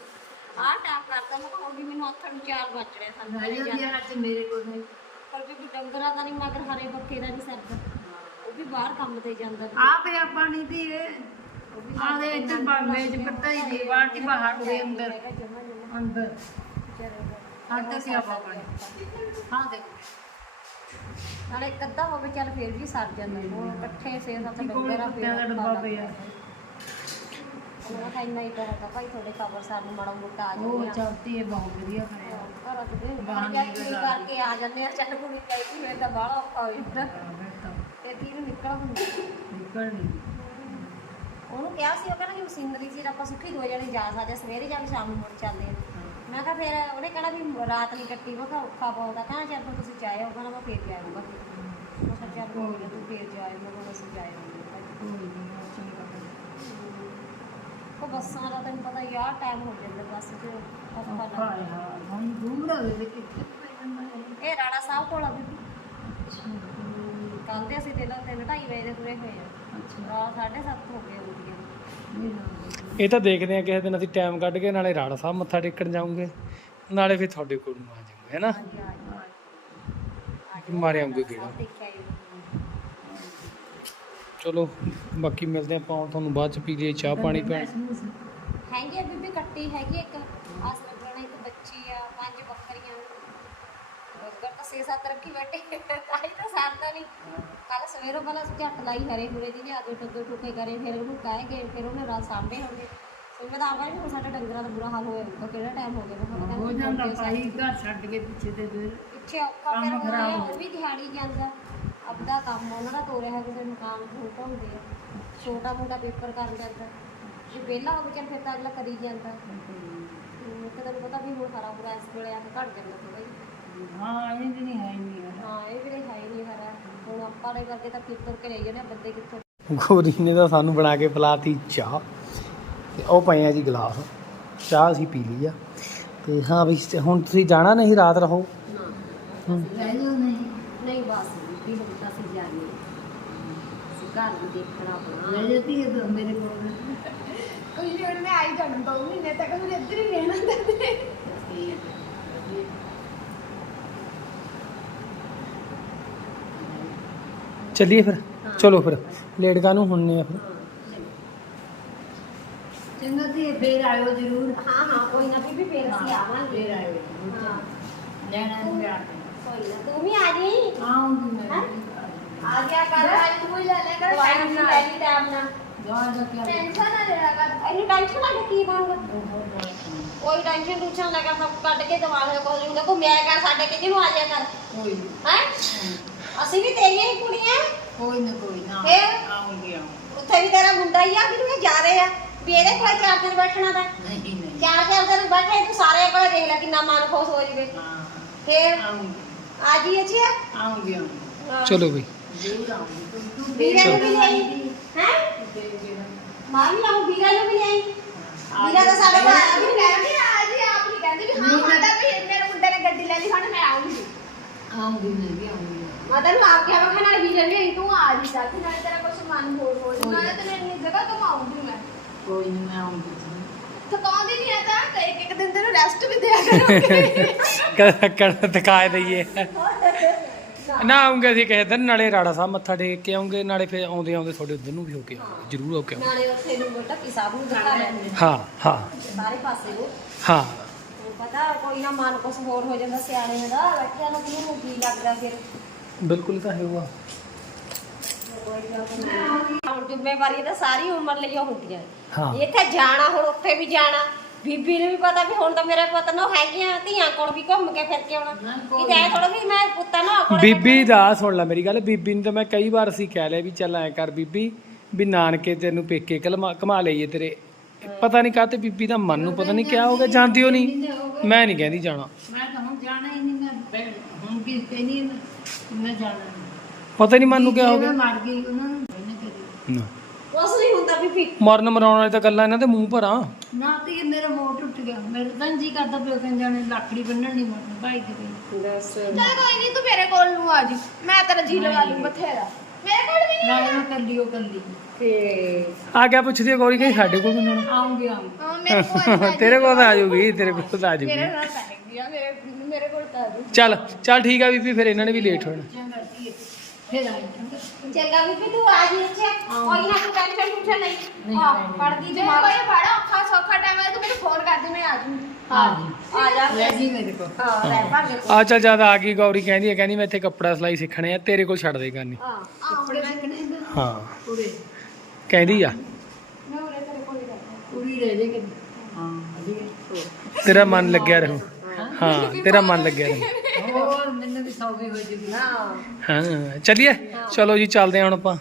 ਆਹ ਟਾਪ ਕਰਤਾ ਮੈਂ ਕਿਹਾ ਵੀ ਮੈਨੂੰ ਅੱਖਾਂ ਨੂੰ ਚਾਰ ਵੱਜ ਰਹੇ ਸਨ ਨਹੀਂ ਉਹਦੀ ਅੱਜ ਮੇਰੇ ਕੋਲ ਨਹੀਂ। ਪਰ ਵੀ ਡੰਗਰਾਂ ਦਾ ਨਹੀਂ ਮਗਰ ਹਰੇ ਬੱਕੇ ਦਾ ਨਹੀਂ ਸਰਦਾ। ਉਹ ਵੀ ਬਾਹਰ ਕੰਮ ਤੇ ਜਾਂਦਾ। ਆ ਪਿਆ ਪਾਣੀ ਦੀ ਆ ਦੇ ਇੱਧਰ ਬਾ- ਮੇਜ਼ ਪੱਤਾ ਹੀ ਦੀ ਬਾਲਟੀ ਬਾਹਰ ਦੇ ਅੰਦਰ। ਅੰਦਰ। ਹਾਂ ਤਾਂ ਆਪਾ ਪਾਣੀ ਹਾਂ। ਦੇਖ। ਨਾਲੇ ਇੱਕ ਅੱਧਾ ਹੋਵੇ ਚੱਲ ਫਿਰ ਵੀ ਸਰ ਜਾਂਦਾ। ਉਹ ਇਕੱਠੇ ਸੇ ਸੱਤ ਡੰਗਰਾਂ ਕੁੱਤਿਆਂ ਦਾ ਡੱਬਾ ਪਿਆ। ਉਹ ਤਾਂ ਇੰਨਾ ਹੀ ਕਰਦਾ ਭਾਈ ਤੁਹਾਡੇ ਖਬਰ ਸਾਨੂੰ ਮਾੜਾ ਮੋਟਾ ਆ ਉਹ ਜਾਂਦੇ ਆ ਚੌਥੀ ਹੈ ਬਹੁਤ ਵਧੀਆ ਕਰਿਆ। ਘਰਾਂ ਚ ਵੀ ਬਹਾਨੇ ਬਾਹਰ ਜਾ ਲਗਾ ਕਰਕੇ ਆ ਜਾਂਦੇ ਆ ਚੱਲ ਕੁੜੀ ਕਹਿੰਦੀ ਮੈਂ ਤਾਂ ਬਾਹਲਾ ਔਖਾ ਹੋ ਜਾਂਦਾ। ਹਾਂ, ਫਿਰ ਤਾਂ। ਤੇ ਕੀ ਨੂੰ ਨਿਕਲ ਹੁੰਦਾ ਨਿਕਲ ਨਹੀਂ ਉਹਨੂੰ ਕਿਹਾ ਸੀ ਉਹ ਕਹਿੰਦਾ ਕਿ ਮਸ਼ੀਨਰੀ ਸੀ ਆਪਾਂ ਸੁੱਖੀ ਦੋ ਜਣੇ ਜਾ ਸਕਦੇ ਆ, ਸਵੇਰੇ ਜਾਂ ਸ਼ਾਮ ਨੂੰ ਮੁੜ ਚੱਲਦੇ ਆ। ਮੈਂ ਕਿਹਾ ਫਿਰ ਉਹਨੇ ਕਹਿਣਾ ਵੀ ਰਾਤ ਨਹੀਂ ਕੱਟੀ ਮੈਂ ਕਿਹਾ ਔਖਾ ਬਹੁਤ ਆ ਕਹਿੰਦਾ ਚੱਲ ਫਿਰ ਤੁਸੀਂ ਉਹ ਕਹਿੰਦਾ ਮੈਂ ਫੇਰ ਜਾਊਂਗਾ ਮੈਂ ਕਿਹਾ ਚੱਲ ਕੋਈ ਨਾ ਤੂੰ ਫੇਰ ਜਾਏ ਮੈਂ ਕਿਹਾ ਅਸੀਂ ਜਾਏ ਕੋਈ ਨਹੀਂ ਚੰਗਾ ਉਹ ਬੱਸਾਂ ਦਾ ਤੈਨੂੰ ਪਤਾ ਯਾਰ ਟਾਈਮ ਹੋ ਜਾਂਦਾ ਬੱਸ 'ਚ ਔਖਾ ਔਖਾ ਲੱਗਦਾ ਹੈ ਹੁਣ ਦੂਰ ਹੋਵੇ ਤੇ ਕਿੱਥੇ ਪੈ ਜਾਂਦਾ ਹੈ ਇਹ ਰਾਣਾ ਸਾਹਿਬ ਕੋਲ ਆ ਬੀਬੀ। ਕੱਲ ਦੇ ਅਸੀਂ ਦਿਨ ਤਿੰਨ ਢਾਈ ਵਜੇ ਦੇ ਤੁਰੇ ਹੋਏ ਆ। ਅੱਛਾ। ਰਾਤ 7:30 ਹੋ ਗਏ ਉੱਠ ਨਹੀਂ ਨਾ ਇਹ ਤਾਂ ਦੇਖਦੇ ਆ ਕਿਸੇ ਦਿਨ ਅਸੀਂ ਟਾਈਮ ਕੱਢ ਕੇ ਨਾਲੇ ਰਾੜਾ ਸਾਹਿਬ ਮੱਥਾ ਟੇਕਣ ਜਾਵਾਂਗੇ ਨਾਲੇ ਫਿਰ ਤੁਹਾਡੇ ਕੋਲ ਨੂੰ ਆ ਜਾਵਾਂਗੇ ਹੈਨਾ ਮਾਰੇ ਆਉਂਗੇ ਗੇੜਾ। ਦੇਖਿਆ ਚਲੋ ਬਾਕੀ ਮਿਲਦੇ ਆਪਾਂ ਹੁਣ ਤੁਹਾਨੂੰ ਬਾਅਦ ਚ ਪੀ ਲਈਏ ਚਾਹ ਪਾਣੀ ਭੈਣ ਹੈਗੀ ਆ ਬੀਬੀ ਕੱਟੀ ਹੈਗੀ ਇੱਕ। ਆਸ ਲੱਗਣਾ ਇੱਕ ਬੱਚੀ ਆ ਪੰਜ ਬੱਕਰੀਆਂ। ਬੱਕਰ ਤਾਂ ਛੇ ਸੱਤ ਰੱਖੀ ਬੈਠੇ। ਤਾਈ ਤਾਂ ਸਰਦਾ ਨਹੀਂ। ਕੱਲ ਸਵੇਰੋਂ ਪਹਿਲਾਂ ਝੱਟ ਲਾਈ ਹਰੇ ਹੁਰੇ ਜੀ ਲਿਆ ਕੇ ਟੱਗੇ ਟੁੱਕੇ ਕਰੇ ਫਿਰ ਉਹਨੂੰ ਕਾਏ ਗਏ ਫਿਰ ਉਹਨੇ ਰਾਤ ਸਾਂਭੇ ਹੋਗੇ ਫਿਰ ਮੈਂ ਤਾਂ ਆਵਾਂ ਹੁਣ ਸਾਡੇ ਡੰਗਰਾਂ ਦਾ ਬੁਰਾ ਹਾਲ ਹੋਇਆ ਕਿਹੜਾ ਟਾਈਮ ਹੋ ਗਿਆ ਹੋ ਜਾਂਦਾ ਭਾਈ ਘਰ ਛੱਡ ਕੇ ਪਿੱਛੇ ਤੇ ਫਿਰ ਪਿੱਛੇ ਔਖਾ ਕੰਮ ਫਿਰ ਉਹ ਵੀ ਦਿਹਾੜੀ ਜਾਂਦਾ ਆਪਦਾ ਕੰਮ ਉਹਨਾਂ ਦਾ ਤੋਰਿਆ ਹੈ ਕਿਸੇ ਮਕਾਨ ਨੂੰ ਢਾਉਂਦੇ ਆ। ਛੋਟਾ ਮੋਟਾ ਪੇਪਰ ਕਰ ਜਾਂਦਾ ਜੇ ਵਿਹਲਾ ਹੋ ਗਿਆ ਫਿਰ ਤਾਂ ਅਗਲਾ ਕਰੀ ਜਾਂਦਾ। ਹਮ, ਇੱਕ ਤੈਨੂੰ ਪਤਾ ਵੀ ਹੁਣ ਹਰਾ ਪੂਰਾ ਇਸ ਵੇਲੇ ਆ ਕੇ ਘਟ ਜਾਂਦਾ ਥੋੜਾ ਜਿਹਾ। ਹਾਂ ਇਹ ਵੀ ਨਹੀਂ ਹੈ ਨਹੀਂ ਹੈ। ਹਾਂ ਇਹ ਵੀ ਹੈ ਹੀ ਨਹੀਂ ਹਰਾ ਹੁਣ ਆਪਾਂ ਦੇ ਕਰਕੇ ਤਾਂ ਫਿਰ ਤੁਰ ਕੇ ਰਹੀ ਜਾਂਦੇ ਆ, ਬੰਦੇ ਕਿੱਥੇ? ਗੋਰੀ ਨੇ ਤਾਂ ਸਾਨੂੰ ਬਣਾ ਕੇ ਪਿਲਾਤੀ ਚਾਹ। ਤੇ ਉਹ ਪਏ ਆ ਜੀ ਗਲਾਸ। ਚਾਹ ਅਸੀਂ ਪੀ ਲਈ ਆ। ਤੇ ਹਾਂ ਵੀ ਹੁਣ ਤੁਸੀਂ ਜਾਣਾ ਨਹੀਂ ਰਾਤ ਰਹੋ। ਹੂੰ। ਲੈ ਜਾਓ ਨਹੀਂ ਨਹੀਂ ਬਸ ਵੀ ਹੁਣ ਤਾਂ ਅਸੀਂ ਜਾ ਗਏ ਅਸੀਂ ਘਰ ਵੀ ਦੇਖਣਾ ਆਪਣਾ। ਜਾਂਦੀ ਹੈ ਤਾਂ ਮੇਰੇ ਕੋਲ। ਕੋਈ ਨਹੀਂ ਹੁਣ ਮੈਂ ਆਈ ਜਾਣਾ ਦੋ ਮਹੀਨੇ ਤੱਕ ਮੇਰੇ ਇੱਧਰ ਹੀ ਰਹਿਣਾ ਤੇ ਚੱਲੀਏ ਫਿਰ। ਚਲੋ ਫਿਰ ਲੇਟ ਕਾਨੂੰ ਹੁੰਨੇ ਆ ਫਿਰ। ਚੰਗਾ। ਤੇ ਫੇਰ ਆਇਓ ਜ਼ਰੂਰ। ਹਾਂ ਹਾਂ ਕੋਈ ਨਾ ਬੀਬੀ ਫੇਰ ਅਸੀਂ ਆਵਾਂਗੇ। ਫੇਰ ਆਇਓ ਲੈਣਾ ਪਿਆਰ ਕੋਈ ਨਾ ਤੂੰ ਵੀ ਆ ਜੀ ਆਉਂਗੀ ਮੈਂ ਹੈਂ? ਆ ਗਿਆ ਕਰ ਆਈ ਤੂੰ ਹੀ ਲੈ ਲੈ ਕਰ ਦਵਾਈ ਟਾਈਮ ਵੀ ਨਾਲ ਲੈ ਲਈ ਟਾਈਮ ਨਾਲ ਦਵਾ ਦਾ ਕਿਆ ਟੈਨਸ਼ਨ ਨਾ ਲਿਆ ਕਰ ਇਹਨੂੰ ਟੈਨਸ਼ਨ ਲੈ ਕੇ ਕੀ ਬਣੂਗਾ ਕੋਈ ਟੈਨਸ਼ਨ ਟੂਸ਼ਨ ਲੈ ਕੇ ਸਭ ਕੱਢ ਕੇ ਦਵਾ ਦੇ ਕੋਈ ਨਹੀਂ ਘੁੰਮਿਆ ਕਰ ਸਾਡੇ ਕਿ ਜਿਹਨੂੰ ਆ ਜਾਇਆ ਕਰ ਕੋਈ ਨੀ, ਹੈ ਅਸੀਂ ਵੀ ਤੇਰੀਆਂ ਹੀ ਕੁੜੀਆਂ ਕੋਈ ਨਾ ਕੋਈ ਨਾ ਫੇਰ? ਆਉਂਗੀ ਆਉਂਗੀ ਉੱਥੇ ਵੀ ਤੇਰਾ ਮੁੰਡਾ ਹੀ ਆ ਕਿ ਇਹ ਜਾ ਰਹੇ ਆ ਵੀ ਇਹਦੇ ਕੋਲ ਚਾਰ ਦਿਨ ਬੈਠਣਾ ਤਾਂ ਨਹੀਂ ਨਹੀਂ ਚਾਰ ਚਾਰ ਦਿਨ ਬੈਠੇ ਤੂੰ ਸਾਰੇ ਕੋਲ ਦੇਖ ਲੈ ਕਿੰਨਾ ਮਨ ਖੁਸ਼ ਹੋ ਜਵੇ ਹਾਂ ਫੇਰ ਆਉਂਗੀ ਆ ਜੀ ਅੱਛੀ ਆ ਆਉਂਗੀ ਆਉਂਗੀ ਚਲੋ ਬਈ ਜ਼ਰੂਰ ਆਉਂਗੀ। ਤੂੰ ਤੂੰ ਵੀਰੇ ਨੂੰ ਵੀ ਲਈ ਹੈ? ਦੇ ਦੇ ਮਾਂ ਵੀ ਆਉਂ ਵੀਰੇ ਨੂੰ ਵੀ ਲਈ ਵੀਰਾ ਤਾਂ ਸਾਡੇ ਕੋਲ ਆਇਆ ਵੀ ਵੀ ਨਹੀਂ ਕਹਿੰਦੀ ਆ ਜੀ ਆਪ ਨਹੀਂ ਕਹਿੰਦੀ ਵੀ ਹਾਂ ਮਾਤਾ ਵੀ ਮੇਰੇ ਮੁੰਡੇ ਨੇ ਗੱਡੀ ਲੈ ਲਈ ਹੁਣ ਮੈਂ ਆਉਂਗੀ ਆਉਂਗੀ ਮੈਂ ਵੀ ਆਉਂਗੀ। ਮੈਂ ਤੈਨੂੰ ਆਪ ਕਿਹਾ ਵਾ ਨਾਲ ਵੀਰੇ ਨੂੰ ਲਈ ਤੂੰ ਆ ਜੀ ਸਾਥ ਨਾਲੇ ਤੇਰਾ ਕੁਛ ਮਨ ਹੋਰ ਹੋ ਜਾਊ। ਨਾਲੇ ਤੈਨੂੰ ਇੰਨੀ ਜਗ੍ਹਾ ਘੁਮਾਉਂਗੀ ਮੈਂ ਕੋਈ ਨਹੀਂ ਮੈਂ ਆਉਂਗੀ ਥਕਾਉਂਦੀ ਨਹੀਂ ਹੈ ਤਾਂ ਤੇ ਇੱਕ ਇੱਕ ਦਿਨ ਤੈਨੂੰ ਰੈਸਟ ਵੀ ਦਿਆ ਕਰੂੰਗੀ। [laughs] ਕੜ ਦਿਖਾਏ ਦਈਏ। ਨਾ ਆਉਂਗੇ ਅਸੀਂ ਕਿਸੇ ਦਿਨ ਨਾਲੇ ਰਾੜਾ ਸਾਹਿਬ ਮੱਥਾ ਟੇਕ ਕੇ ਆਉਂਗੇ ਨਾਲੇ ਫਿਰ ਆਉਂਦੇ ਆਉਂਦੇ ਤੁਹਾਡੇ ਉਧਰ ਨੂੰ ਵੀ ਹੋ ਕੇ ਆਉਂਗੇ ਜ਼ਰੂਰ ਹੋ ਕੇ ਆਉਂਗੇ। ਨਾਲੇ ਉੱਥੇ ਨੂੰ ਬੇਟਾ ਕੀ ਸਾਹਿਬ ਨੂੰ ਦਿਖਾ ਲੈਂਦੇ ਹਾਂ। ਹਾਂ ਸਾਰੇ ਪਾਸੇ ਉਹ। ਹਾਂ। ਪਤਾ ਕੋਈ ਨਾ ਮਨ ਕੁਛ ਹੋਰ ਹੋ ਜਾਂਦਾ ਸਿਆਣਿਆਂ ਦਾ ਬੱਚਿਆਂ ਨੂੰ ਕਿਹਨੂੰ ਕੀ ਲੱਗਦਾ ਫਿਰ। ਬਿਲਕੁਲ ਤਾਂ ਹੈਗਾ ਹੁਣ ਜ਼ਿੰਮੇਵਾਰੀ ਤਾਂ ਸਾਰੀ ਉਮਰ ਲਈ ਉਹ ਹੁੰਦੀਆਂ ਹਾਂ। ਇੱਥੇ ਜਾਣਾ ਹੁਣ ਉੱਥੇ ਵੀ ਜਾਣਾ। ਬੀਬੀ ਨੂੰ ਵੀ ਪਤਾ ਵੀ ਹੁਣ ਤਾਂ ਮੇਰੇ ਪੁੱਤ ਨੂੰ ਹੈਗੀਆਂ ਧੀਆਂ ਕੋਲ ਵੀ ਘੁੰਮ ਕੇ ਫਿਰ ਕੇ ਆਉਣਾ। ਕਿਤੇ ਐ ਥੋੜਾ ਵੀ ਮੈਂ ਪੁੱਤਾਂ ਨੂੰ ਕੋਲੇ ਬੀਬੀ ਦਾ ਸੁਣ ਲੈ ਮੇਰੀ ਗੱਲ ਬੀਬੀ ਨੂੰ ਤਾਂ ਮੈਂ ਕਈ ਵਾਰ ਅਸੀਂ ਕਹਿ ਲਿਆ ਵੀ ਚੱਲ ਐ ਕਰ ਬੀਬੀ ਵੀ ਨਾਨਕੇ ਤੈਨੂੰ ਪੇਕੇ ਕਲਮਾ ਕਮਾ ਲਈਏ ਤੇਰੇ। ਪਤਾ ਨਹੀਂ ਕਾਤੇ ਬੀਬੀ ਦਾ ਮਨ ਨੂੰ ਪਤਾ ਨਹੀਂ ਕਿਆ ਹੋ ਗਿਆ ਜਾਂਦੀ ਹੋ ਨਹੀਂ। ਮੈਂ ਨਹੀਂ ਕਹਿੰਦੀ ਜਾਣਾ। ਮੈਂ ਤਾਂ ਹੁਣ ਜਾਣਾ ਹੀ ਨਹੀਂ ਮੈਂ ਹੁਣ ਕੀ ਕਹਿੰਦੀ ਮੈਂ ਜਾਣਾ ਪਤਾ ਨਹੀਂ ਮਨ ਨੂੰ ਕਿਆ ਹੋ ਗਿਆ। ਮਰ ਗਈ ਉਹਨਾਂ ਨੂੰ ਨਾ। ਕੁਛ ਨਹੀਂ ਹੁੰਦਾ ਬੀਬੀ ਮਰਨ ਮਰਾਉਣ ਵਾਲੀ ਤਾਂ ਗੱਲਾਂ ਇਹਨਾਂ ਦੇ ਮੂੰਹ ਭਰਾਂ। ਨਾ ਤੇ ਇਹ ਮੇਰਾ ਮੋਹ ਟੁੱਟ ਗਿਆ। ਮੇਰੇ ਤਾਂ ਜੀ ਕਰਦਾ ਪਿਓ ਕਹਿੰਦੇ ਜਾਣੇ ਲੱਕੜੀ ਬੰਨਣ ਨਹੀਂ ਮਰਨਾ ਭਾਈ ਕਿਤੇ ਦੱਸ ਚੱਲ ਕੋਈ ਨਹੀਂ ਤੂੰ ਮੇਰੇ ਕੋਲ ਨੂੰ ਆ ਜੀ। ਮੈਂ ਤੇਰਾ ਜੀ ਲਗਾ ਲੂੰ ਬਥੇਰਾ। ਮੇਰੇ ਕੋਲ ਵੀ ਨਾ ਮੈਂ ਕੱਲੀ ਉਹ ਕੱਲੀ। ਤੇ ਆ ਕਿਆ ਪੁੱਛਦੀ ਆ ਗੌਰੀ ਕਹੀ ਸਾਡੇ ਕੋਲ ਆਉਂਗੀ ਆਉਂਗੀ। ਹਾਂ ਮੇਰੇ ਕੋਲ ਆ ਜੀ। [laughs] ਤੇਰੇ ਕੋਲ ਤਾਂ ਆ ਜਾਊਗੀ ਤੇਰੇ ਕੋਲ ਤਾਂ ਆ ਮੇਰੇ ਜਾਊਗੀ ਨਾਲ ਪੈਣਗੀ ਆ ਮੇਰੇ ਮੇਰੇ ਕੋਲ ਤਾਂ ਆ ਜੂ ਚੱਲ ਚੱਲ ਠੀਕ ਆ ਬੀਬੀ ਫਿਰ ਇਹਨਾਂ ਨੇ ਵੀ ਲੇਟ ਹੋਣਾ। ਚੰਗਾ। ਧੀਏ। ਫਿਰ ਆਈ ਚੰਗਾ ਚੰਗਾ ਬੀਬੀ ਤੂੰ ਆ ਜੀ ਇੱਥੇ। ਕੋਈ ਨਾ ਤੂੰ ਟੈਨਸ਼ਨ ਟੂਸ਼ਨ ਨਹੀਂ। ਹਾਂ ਪੜਦੀ ਜੇ ਦਿਮਾਗ ਕੋਈ ਬੜਾ ਔਖਾ ਸੌਖਾ ਟਾਈਮ ਹੈ ਤੂੰ ਮੈਨੂੰ ਫੋਨ ਕਰ ਦੇ ਮੈਂ ਆ ਜੂੰਗੀ। ਆ ਜੀ ਆ ਜਾ। ਲੈ ਜੀ ਮੇਰੇ ਕੋਲ। ਹਾਂ ਰਹਿ ਭਾਗੇ ਆ ਚੱਲ ਜਦ ਆ ਗਈ ਗੌਰੀ ਕਹਿੰਦੀ ਹੈ ਕਹਿੰਦੀ ਮੈਂ ਇੱਥੇ ਕੱਪੜਾ ਸਿਲਾਈ ਸਿੱਖਣੇ ਆ ਤੇਰੇ ਕੋਲ ਛੱਡ ਦੇ ਕਰਨੀ ਹਾਂ। ਕੱਪੜੇ ਸਿੱਖਣੇ ਨੇ ਹਾਂ। ਪੂਰੇ ਕਹਿੰਦੀ ਆ। ਮੈਂ ਉਰੇ ਤੇਰੇ ਕੋਲ ਹੀ ਰਹਿਣਾ ਪੂਰੀ ਰਹਿ ਜਾਏਗੀ ਹਾਂ ਵਧੀਆ। ਤੇਰਾ ਮਨ ਲੱਗਿਆ ਰਹੂ। ਹਾਂ ਤੇਰਾ ਮਨ ਲੱਗਿਆ ਹੋਰ ਮੈਨੂੰ ਵੀ ਸੌ ਵੀ ਹੋ ਜੂਗੀ ਹਾਂ ਚੱਲੀਏ? ਚਲੋ ਜੀ ਚੱਲਦੇ ਹਾਂ ਹੁਣ ਆਪਾਂ।